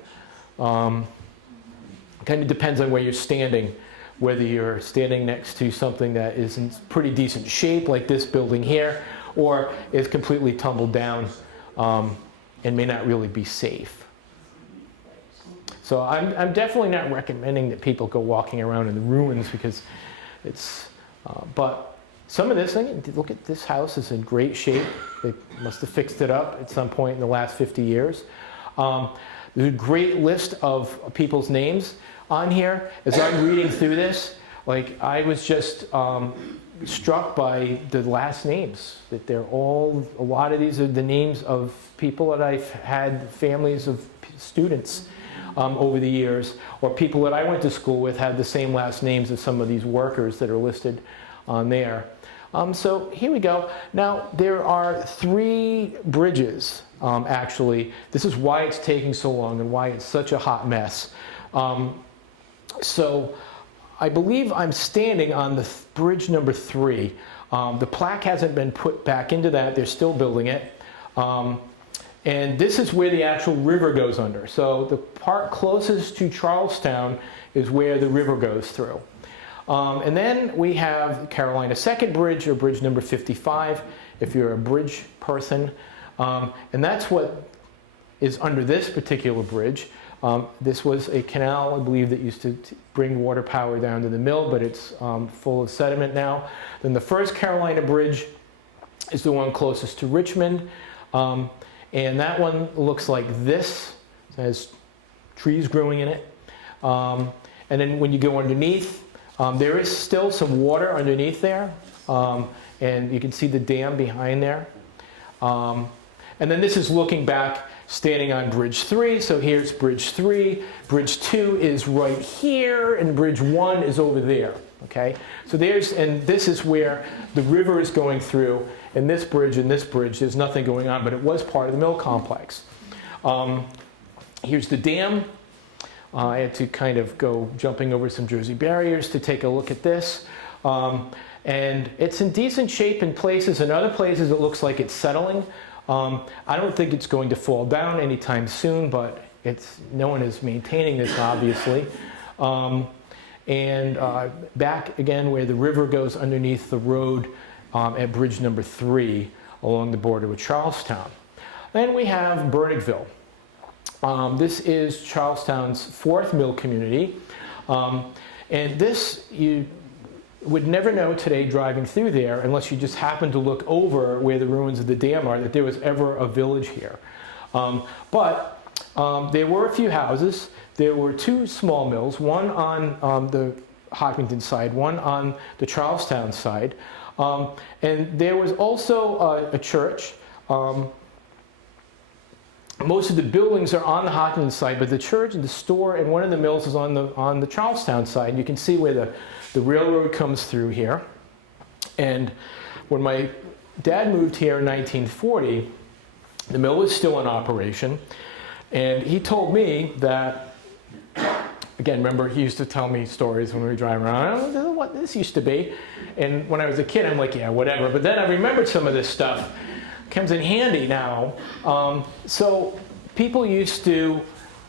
Kind of depends on where you're standing, whether you're standing next to something that is in pretty decent shape, like this building here, or is completely tumbled down and may not really be safe. So I'm definitely not recommending that people go walking around in the ruins, because it's, but some of this, look at this house is in great shape. They must have fixed it up at some point in the last 50 years. There's a great list of people's names on here. As I'm reading through this, like, I was just struck by the last names, that they're all, a lot of these are the names of people that I've had, families of students over the years, or people that I went to school with had the same last names as some of these workers that are listed on there. So here we go. Now, there are 3 bridges, actually. This is why it's taking so long and why it's such a hot mess. So I believe I'm standing on the bridge number 3. The plaque hasn't been put back into that. They're still building it. And this is where the actual river goes under. So the part closest to Charlestown is where the river goes through. And then we have Carolina Second Bridge, or bridge number 55, if you're a bridge person. And that's what is under this particular bridge. This was a canal, I believe, that used to bring water power down to the mill, but it's full of sediment now. Then the first Carolina Bridge is the one closest to Richmond. And that one looks like this. It has trees growing in it. And then when you go underneath, there is still some water underneath there. And you can see the dam behind there. And then this is looking back, standing on Bridge 3. So here's Bridge 3. Bridge 2 is right here, and Bridge 1 is over there. Okay? So and this is where the river is going through. And this bridge, there's nothing going on, but it was part of the mill complex. Here's the dam. I had to kind of go jumping over some Jersey barriers to take a look at this. And it's in decent shape in places. In other places, it looks like it's settling. I don't think it's going to fall down anytime soon, but no one is maintaining this, obviously. And back again where the river goes underneath the road at bridge number 3 along the border with Charlestown. Then we have Burdickville. This is Charlestown's 4th mill community. And this, you would never know today driving through there, unless you just happened to look over where the ruins of the dam are, that there was ever a village here. But there were a few houses. There were 2 small mills, one on the Hopkinton side, one on the Charlestown side. And there was also a church. Most of the buildings are on the Hopkinton side, but the church and the store and one of the mills is on the Charlestown side. And you can see where the railroad comes through here. And when my dad moved here in 1940, the mill was still in operation. And he told me that, again, remember, he used to tell me stories when we were driving around. I don't know what this used to be. And when I was a kid, I'm like, yeah, whatever. But then I remembered some of this stuff. Comes in handy now. So people used to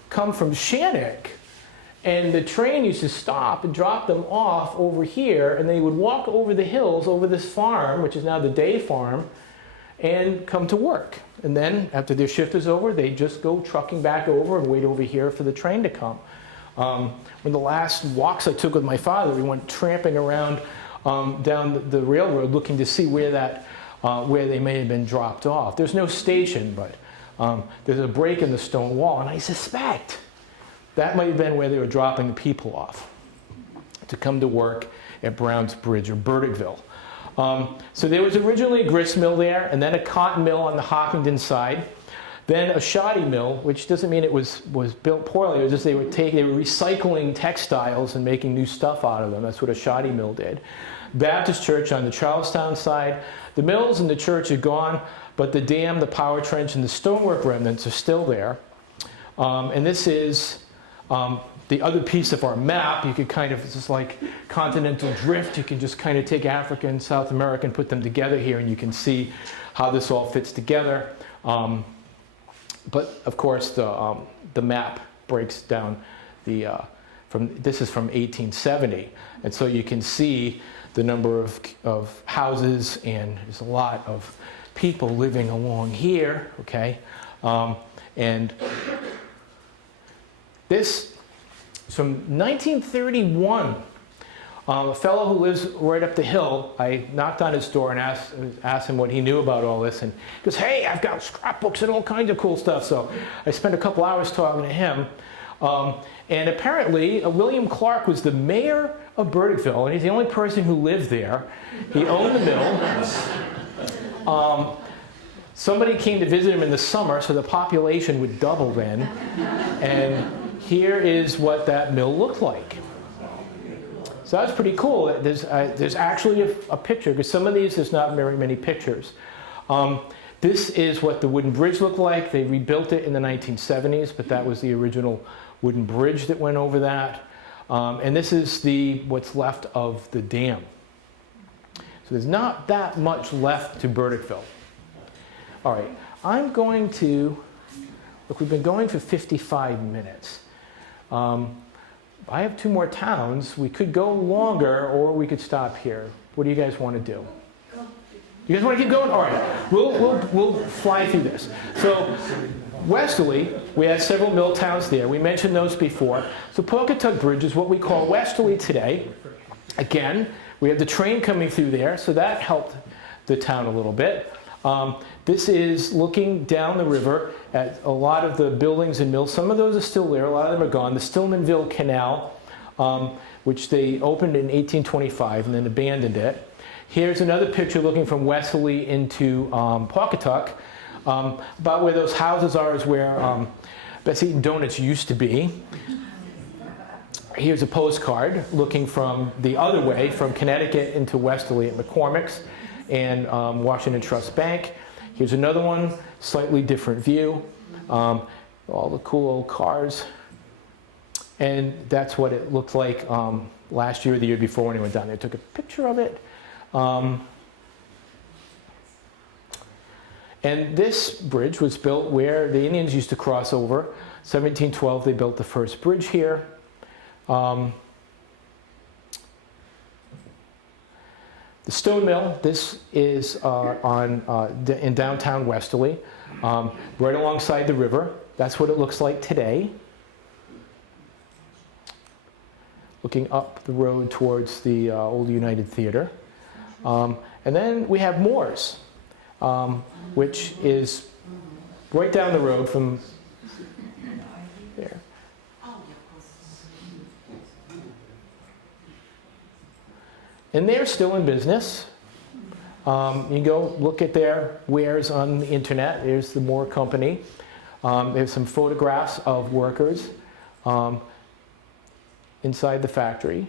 come from Shannock, and the train used to stop and drop them off over here, and they would walk over the hills over this farm, which is now the Day Farm, and come to work. And then after their shift is over, they'd just go trucking back over and wait over here for the train to come. When the last walks I took with my father, we went tramping around down the railroad looking to see where they may have been dropped off. There's no station, but there's a break in the stone wall, and I suspect that might have been where they were dropping the people off to come to work at Brown's Bridge or Burdickville. So there was originally a grist mill there, and then a cotton mill on the Hopkinton side, then a shoddy mill, which doesn't mean it was built poorly. It was just they were recycling textiles and making new stuff out of them. That's what a shoddy mill did. Baptist church on the Charlestown side. The mills and the church are gone, but the dam, the power trench, and the stonework remnants are still there. And this is the other piece of our map. You could kind of, this is like continental drift. You can just kind of take Africa and South America and put them together here, and you can see how this all fits together. But of course, the map breaks down this is from 1870, and so you can see the number of houses, and there's a lot of people living along here, okay? And this is from 1931. A fellow who lives right up the hill, I knocked on his door and asked him what he knew about all this, and he goes, hey, I've got scrapbooks and all kinds of cool stuff. So I spent a couple hours talking to him. And apparently, William Clark was the mayor of Burdickville, and he's the only person who lived there. He owned the mill. Somebody came to visit him in the summer, so the population would double then. And here is what that mill looked like. So that's pretty cool. There's actually a picture, because some of these, there's not very many pictures. This is what the wooden bridge looked like. They rebuilt it in the 1970s, but that was the original wooden bridge that went over that. And this is what's left of the dam. So there's not that much left to Burdickville. All right. I'm going to, look, we've been going for 55 minutes. I have 2 more towns. We could go longer or we could stop here. What do you guys want to do? You guys want to keep going? All right, we'll fly through this. So westerly, we had several mill towns there. We mentioned those before. So Polka Tug Bridge is what we call westerly today. Again, we have the train coming through there, so that helped the town a little bit. This is looking down the river at a lot of the buildings and mills. Some of those are still there, a lot of them are gone. The Stillmanville Canal, which they opened in 1825 and then abandoned it. Here's another picture looking from westerly into Pawcatuck. About where those houses are is where Betsy Eaton Donuts used to be. Here's a postcard looking from the other way, from Connecticut into westerly at McCormick's and Washington Trust Bank. Here's another one, slightly different view. All the cool old cars. And that's what it looked like last year or the year before when I went down there. I took a picture of it. And this bridge was built where the Indians used to cross over. 1712, they built the first bridge here. The stone mill, this is in downtown Westerly, right alongside the river. That's what it looks like today. Looking up the road towards the old United Theater. And then we have Moore's, which is right down the road from there. And they're still in business. You can go look at their wares on the internet. There's the Moore Company. There's some photographs of workers inside the factory.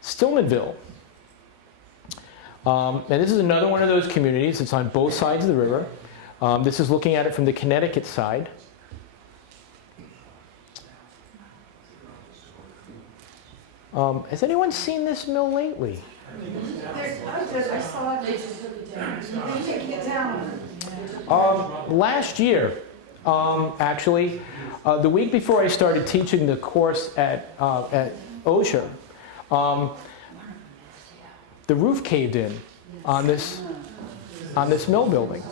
Stillmanville. And this is another one of those communities. It's on both sides of the river. This is looking at it from the Connecticut side. Has anyone seen this mill lately? I saw it. They're taking it down. Last year, actually, the week before I started teaching the course at OSHA, the roof caved in on this mill building.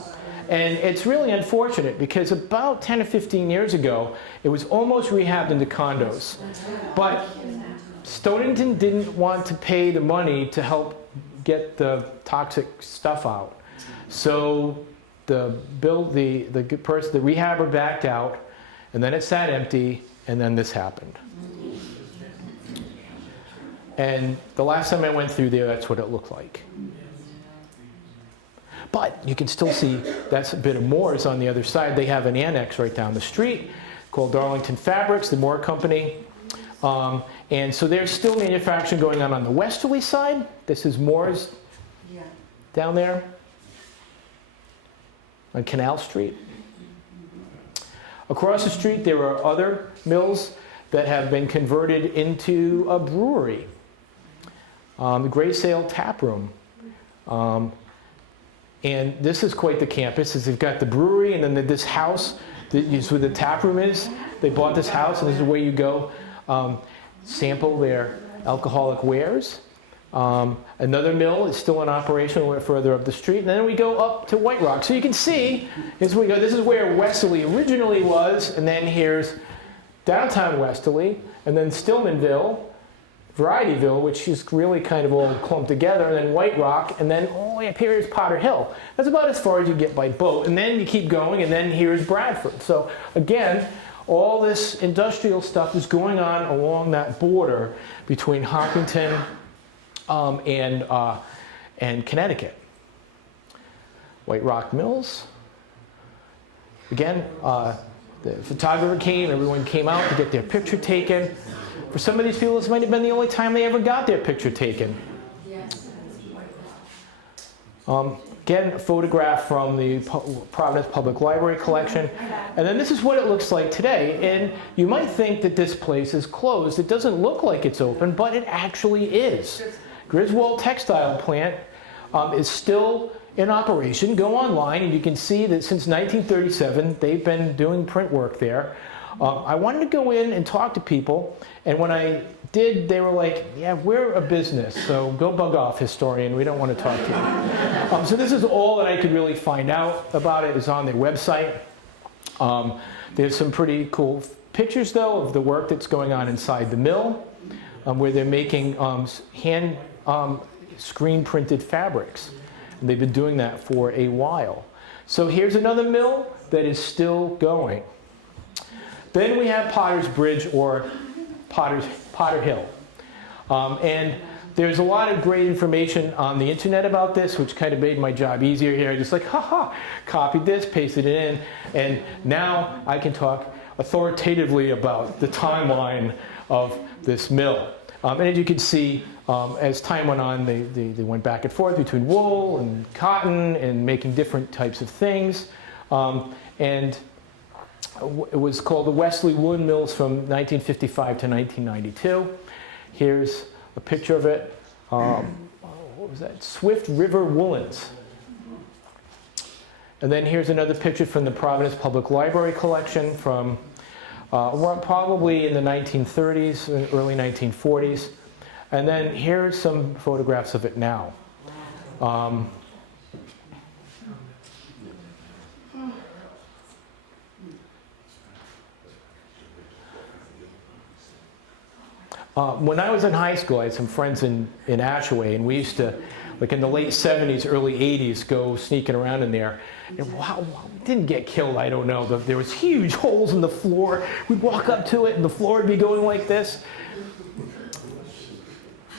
And it's really unfortunate because about 10 or 15 years ago, it was almost rehabbed into condos. But Stonington didn't want to pay the money to help get the toxic stuff out. So the rehabber backed out, and then it sat empty, and then this happened. And the last time I went through there, that's what it looked like. But you can still see that's a bit of Moore's on the other side. They have an annex right down the street called Darlington Fabrics, the Moore Company. And so there's still manufacturing going on the westerly side. This is Moore's down there on Canal Street. Across the street, there are other mills that have been converted into a brewery. The Gray Sail Tap Room. And this is quite the campus. They've got the brewery and then this house that is where the tap room is. They bought this house and this is where you go sample their alcoholic wares. Another mill is still in operation a little further up the street. And then we go up to White Rock. So you can see, as we go, this is where Westerly originally was. And then here's downtown Westerly. And then Stillmanville, Varietyville, which is really kind of all clumped together, and then White Rock, and then all the way up here is Potter Hill. That's about as far as you get by boat. And then you keep going, and then here's Bradford. So again, all this industrial stuff is going on along that border between Hopkinton and Connecticut. White Rock Mills. Again, the photographer came, everyone came out to get their picture taken. For some of these people, this might have been the only time they ever got their picture taken. Again, a photograph from the Providence Public Library collection. And then this is what it looks like today. And you might think that this place is closed. It doesn't look like it's open, but it actually is. Griswald Textile Plant is still in operation. Go online and you can see that since 1937 they've been doing print work there. I wanted to go in and talk to people, and when I did, they were like, yeah, we're a business, so go bug off, historian, we don't want to talk to you. So this is all that I could really find out about it is on their website. There's some pretty cool pictures, though, of the work that's going on inside the mill, where they're making hand screen-printed fabrics. And they've been doing that for a while. So here's another mill that is still going. Then we have Potter's Bridge, or Potter Hill. And there's a lot of great information on the internet about this, which kind of made my job easier here. I just like, copied this, pasted it in, and now I can talk authoritatively about the timeline of this mill. And as you can see, as time went on, they went back and forth between wool and cotton and making different types of things. And it was called the Wesley Woolen Mills from 1955 to 1992. Here's a picture of it. What was that? Swift River Woolens. And then here's another picture from the Providence Public Library collection from probably in the 1930s, early 1940s. And then here's some photographs of it now. When I was in high school, I had some friends in Ashaway, and we used to, like in the late 70s, early 80s, go sneaking around in there. And wow, we didn't get killed, I don't know. There was huge holes in the floor. We'd walk up to it, and the floor would be going like this.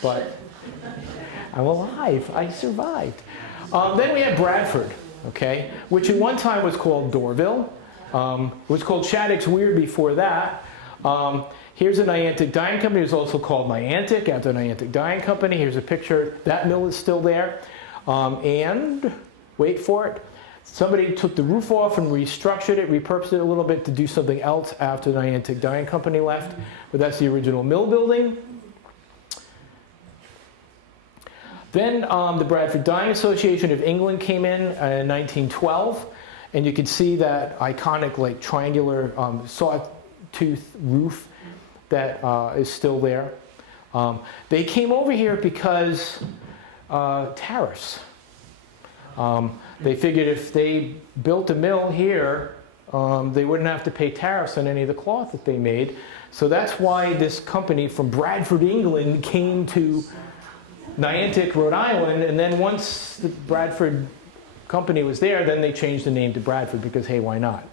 But I'm alive. I survived. Then we had Bradford, okay, which at one time was called Dorville. It was called Shattuck's Weir before that. Here's a Niantic Dyeing Company. It was also called Niantic, after Niantic Dyeing Company. Here's a picture. That mill is still there. And, wait for it, somebody took the roof off and restructured it, repurposed it a little bit to do something else after the Niantic Dyeing Company left. But that's the original mill building. Then the Bradford Dyeing Association of England came in 1912. And you can see that iconic, like, triangular sawtooth roof that is still there. They came over here because tariffs. They figured if they built a mill here, they wouldn't have to pay tariffs on any of the cloth that they made. So that's why this company from Bradford, England came to Niantic, Rhode Island, and then once the Bradford company was there, then they changed the name to Bradford because, hey, why not?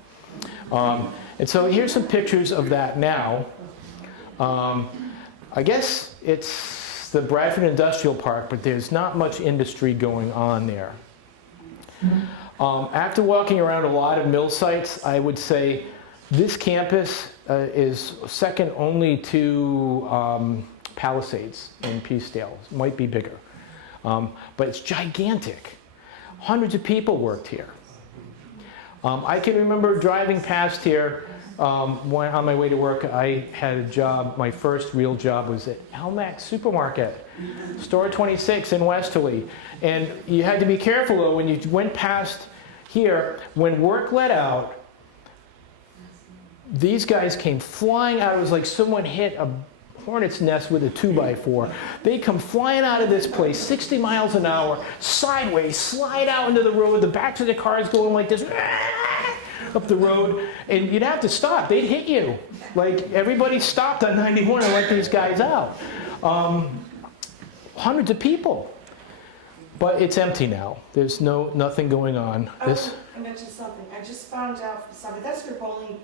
And so here's some pictures of that now. I guess it's the Bradford Industrial Park, but there's not much industry going on there. After walking around a lot of mill sites, I would say this campus is second only to Palisades in Peacedale. It might be bigger. But it's gigantic. Hundreds of people worked here. I can remember driving past here when on my way to work. I had a job, my first real job was at Almac Supermarket, Store 26 in Westerly. And you had to be careful though when you went past here, when work let out, these guys came flying out. It was like someone hit a hornet's nest with a 2x4. They come flying out of this place, 60 miles an hour, sideways, slide out into the road, the backs of the cars going like this, up the road, and you'd have to stop. They'd hit you. Like, everybody stopped on 91 and let these guys out. Hundreds of people. But it's empty now. There's nothing going on. I mentioned something. I just found out from somebody. That's where Bowling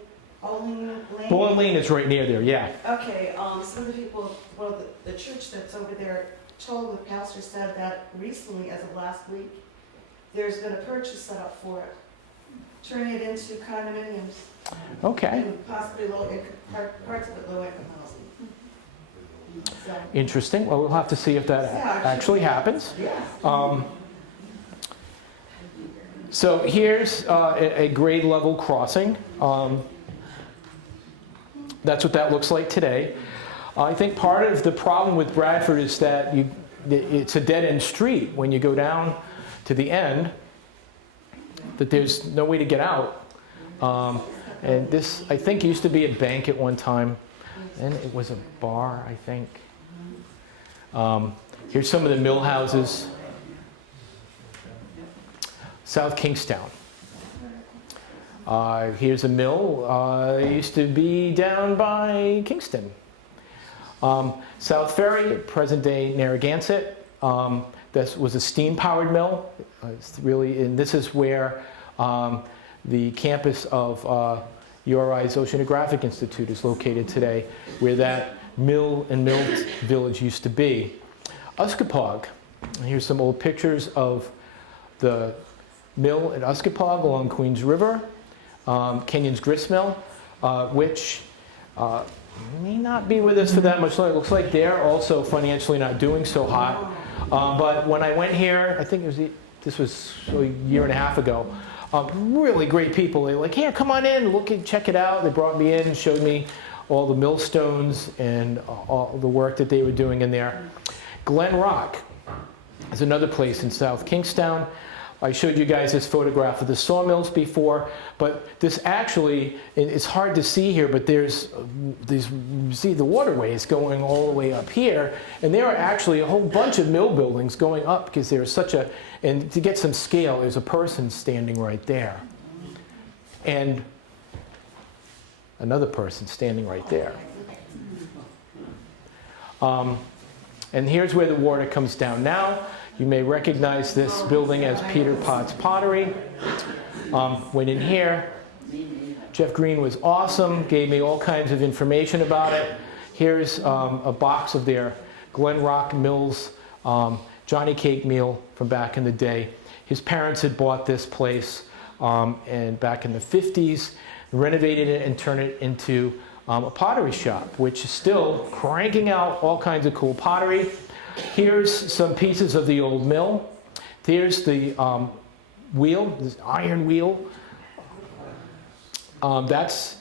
Lane? Bowling Lane is right near there, yeah. Okay, some of the people, well, the church that's over there told, the pastor said that recently, as of last week, there's been a purchase set up for it, turning it into condominiums. Okay. And possibly parts of it low-income housing. So, Interesting. Well, we'll have to see if that actually happens. yeah. So here's a grade level crossing. That's what that looks like today. I think part of the problem with Bradford is that it's a dead-end street when you go down to the end. that there's no way to get out. And this, I think, used to be a bank at one time. And it was a bar, I think. Here's some of the mill houses. South Kingstown. Here's a mill. It used to be down by Kingston. South Ferry, present-day Narragansett. This was a steam-powered mill. It's really, and this is where the campus of URI's Oceanographic Institute is located today, where that mill and mill village used to be. Uskapog. Here's some old pictures of the mill at Uskapog along Queens River. Kenyon's grist mill, which may not be with us for that much longer. It looks like they're also financially not doing so hot. But when I went here, I think this was a year and a half ago, really great people. They were like, "Here, come on in, check it out." They brought me in, showed me all the millstones and all the work that they were doing in there. Glen Rock is another place in South Kingstown. I showed you guys this photograph of the sawmills before, but this actually, it's hard to see here, but there's these, you see the waterways going all the way up here, and there are actually a whole bunch of mill buildings going up because there's such a, and to get some scale, there's a person standing right there. And another person standing right there. And here's where the water comes down now. You may recognize this building as Peter Potts Pottery. Went in here. Jeff Green was awesome, gave me all kinds of information about it. Here's a box of their Glen Rock Mills Johnny Cake meal from back in the day. His parents had bought this place and back in the 50s, renovated it and turned it into a pottery shop, which is still cranking out all kinds of cool pottery. Here's some pieces of the old mill. Here's the wheel, this iron wheel. That's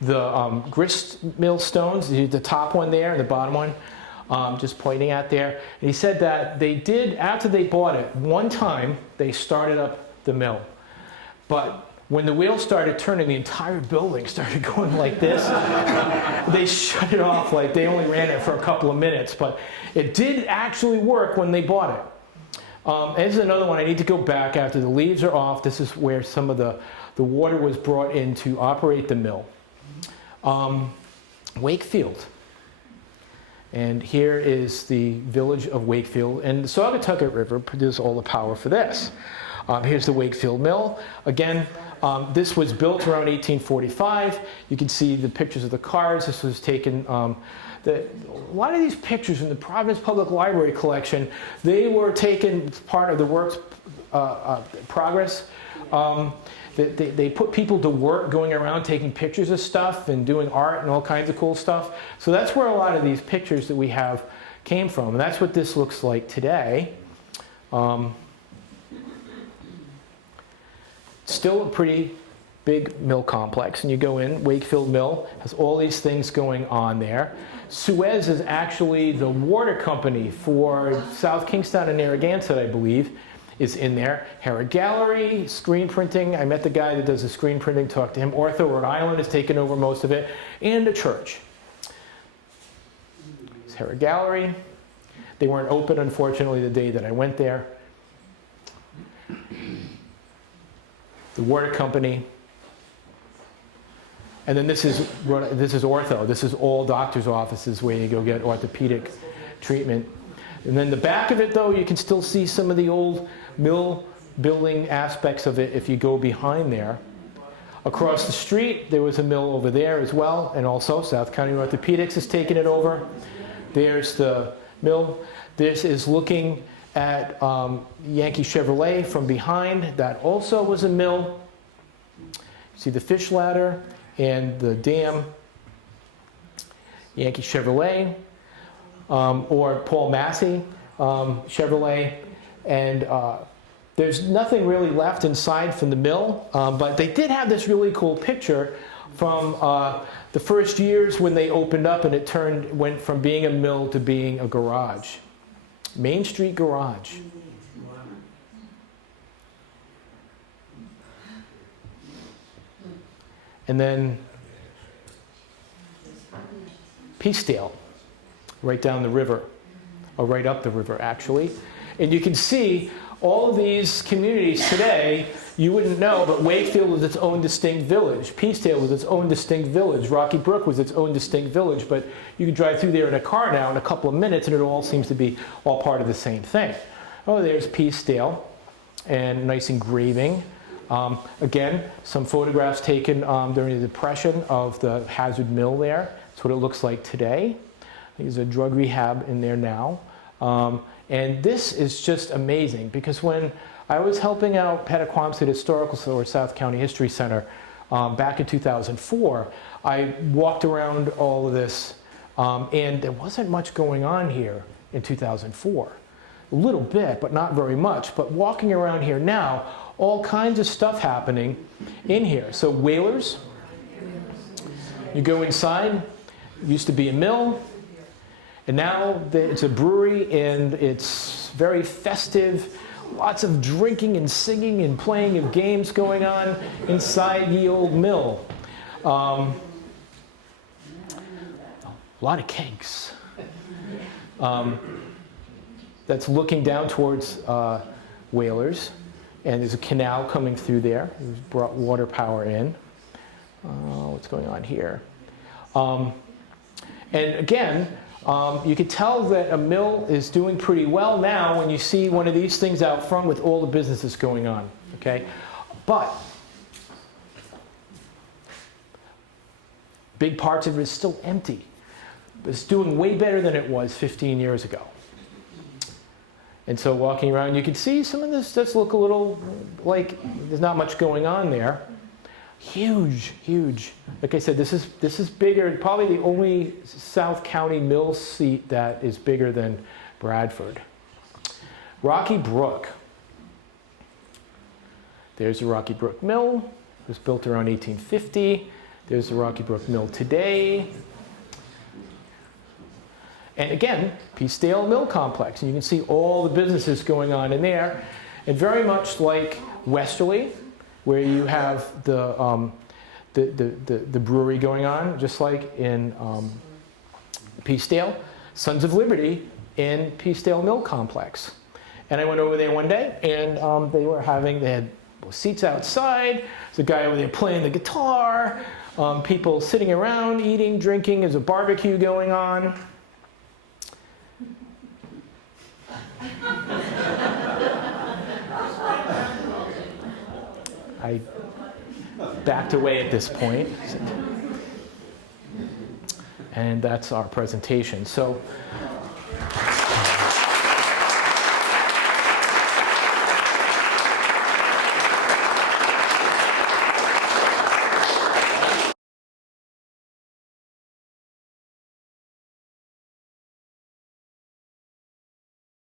the grist mill stones, the top one there and the bottom one, just pointing at there. And he said that they did, after they bought it, one time they started up the mill. But when the wheel started turning, the entire building started going like this. They shut it off, like they only ran it for a couple of minutes, but it did actually work when they bought it. And this is another one. I need to go back after the leaves are off. This is where some of the water was brought in to operate the mill. Wakefield. And here is the village of Wakefield. And the Saugatucket River produced all the power for this. Here's the Wakefield Mill. Again, this was built around 1845. You can see the pictures of the cars. This was taken, a lot of these pictures in the Providence Public Library collection, they were taken part of the work's progress. They put people to work going around taking pictures of stuff and doing art and all kinds of cool stuff. So that's where a lot of these pictures that we have came from. And that's what this looks like today. Still a pretty big mill complex. And you go in, Wakefield Mill has all these things going on there. Suez is actually the water company for South Kingstown and Narragansett, I believe, is in there. Herod Gallery, screen printing. I met the guy that does the screen printing, talked to him. Ortho, Rhode Island has taken over most of it. And a church. It's Herod Gallery. They weren't open, unfortunately, the day that I went there. The water company. And then this is ortho. This is all doctor's offices where you go get orthopedic treatment. And then the back of it, though, you can still see some of the old mill building aspects of it if you go behind there. Across the street, there was a mill over there as well, and also South County Orthopedics has taken it over. There's the mill. This is looking at Yankee Chevrolet from behind. That also was a mill. See the fish ladder and the dam. Yankee Chevrolet, or Paul Massey Chevrolet. And there's nothing really left inside from the mill, but they did have this really cool picture from the first years when they opened up, and it went from being a mill to being a garage. Main Street Garage. and then Peacedale, right down the river, or right up the river actually. And you can see all of these communities today, you wouldn't know, but Wakefield was its own distinct village. Peacedale was its own distinct village. Rocky Brook was its own distinct village. But you can drive through there in a car now in a couple of minutes, and it all seems to be all part of the same thing. Oh, there's Peacedale, and nice engraving. Again, some photographs taken during the Depression of the Hazard Mill there. That's what it looks like today. There's a drug rehab in there now. And this is just amazing because when I was helping out Pettaquamsett Historical or South County History Center back in 2004, I walked around all of this and there wasn't much going on here in 2004. A little bit, but not very much. But walking around here now, all kinds of stuff happening in here. So whalers, you go inside, used to be a mill. And now it's a brewery, and it's very festive. Lots of drinking and singing and playing of games going on inside the old mill. A lot of kegs. That's looking down towards Whalers. And there's a canal coming through there. It's brought water power in. What's going on here? And again, you can tell that a mill is doing pretty well now when you see one of these things out front with all the businesses going on, okay? But big parts of it is still empty. It's doing way better than it was 15 years ago. And so walking around, you can see some of this does look a little like there's not much going on there. Huge, huge. Like I said, this is bigger, probably the only South County mill seat that is bigger than Bradford. Rocky Brook. There's the Rocky Brook Mill. It was built around 1850. There's the Rocky Brook Mill today. And again, Peacedale Mill Complex. And you can see all the businesses going on in there. And very much like Westerly, where you have the brewery going on, just like in Peacedale, Sons of Liberty in Peacedale Mill Complex. And I went over there one day, and they had seats outside. There's a guy over there playing the guitar, people sitting around, eating, drinking. There's a barbecue going on. I backed away at this point. And that's our presentation. So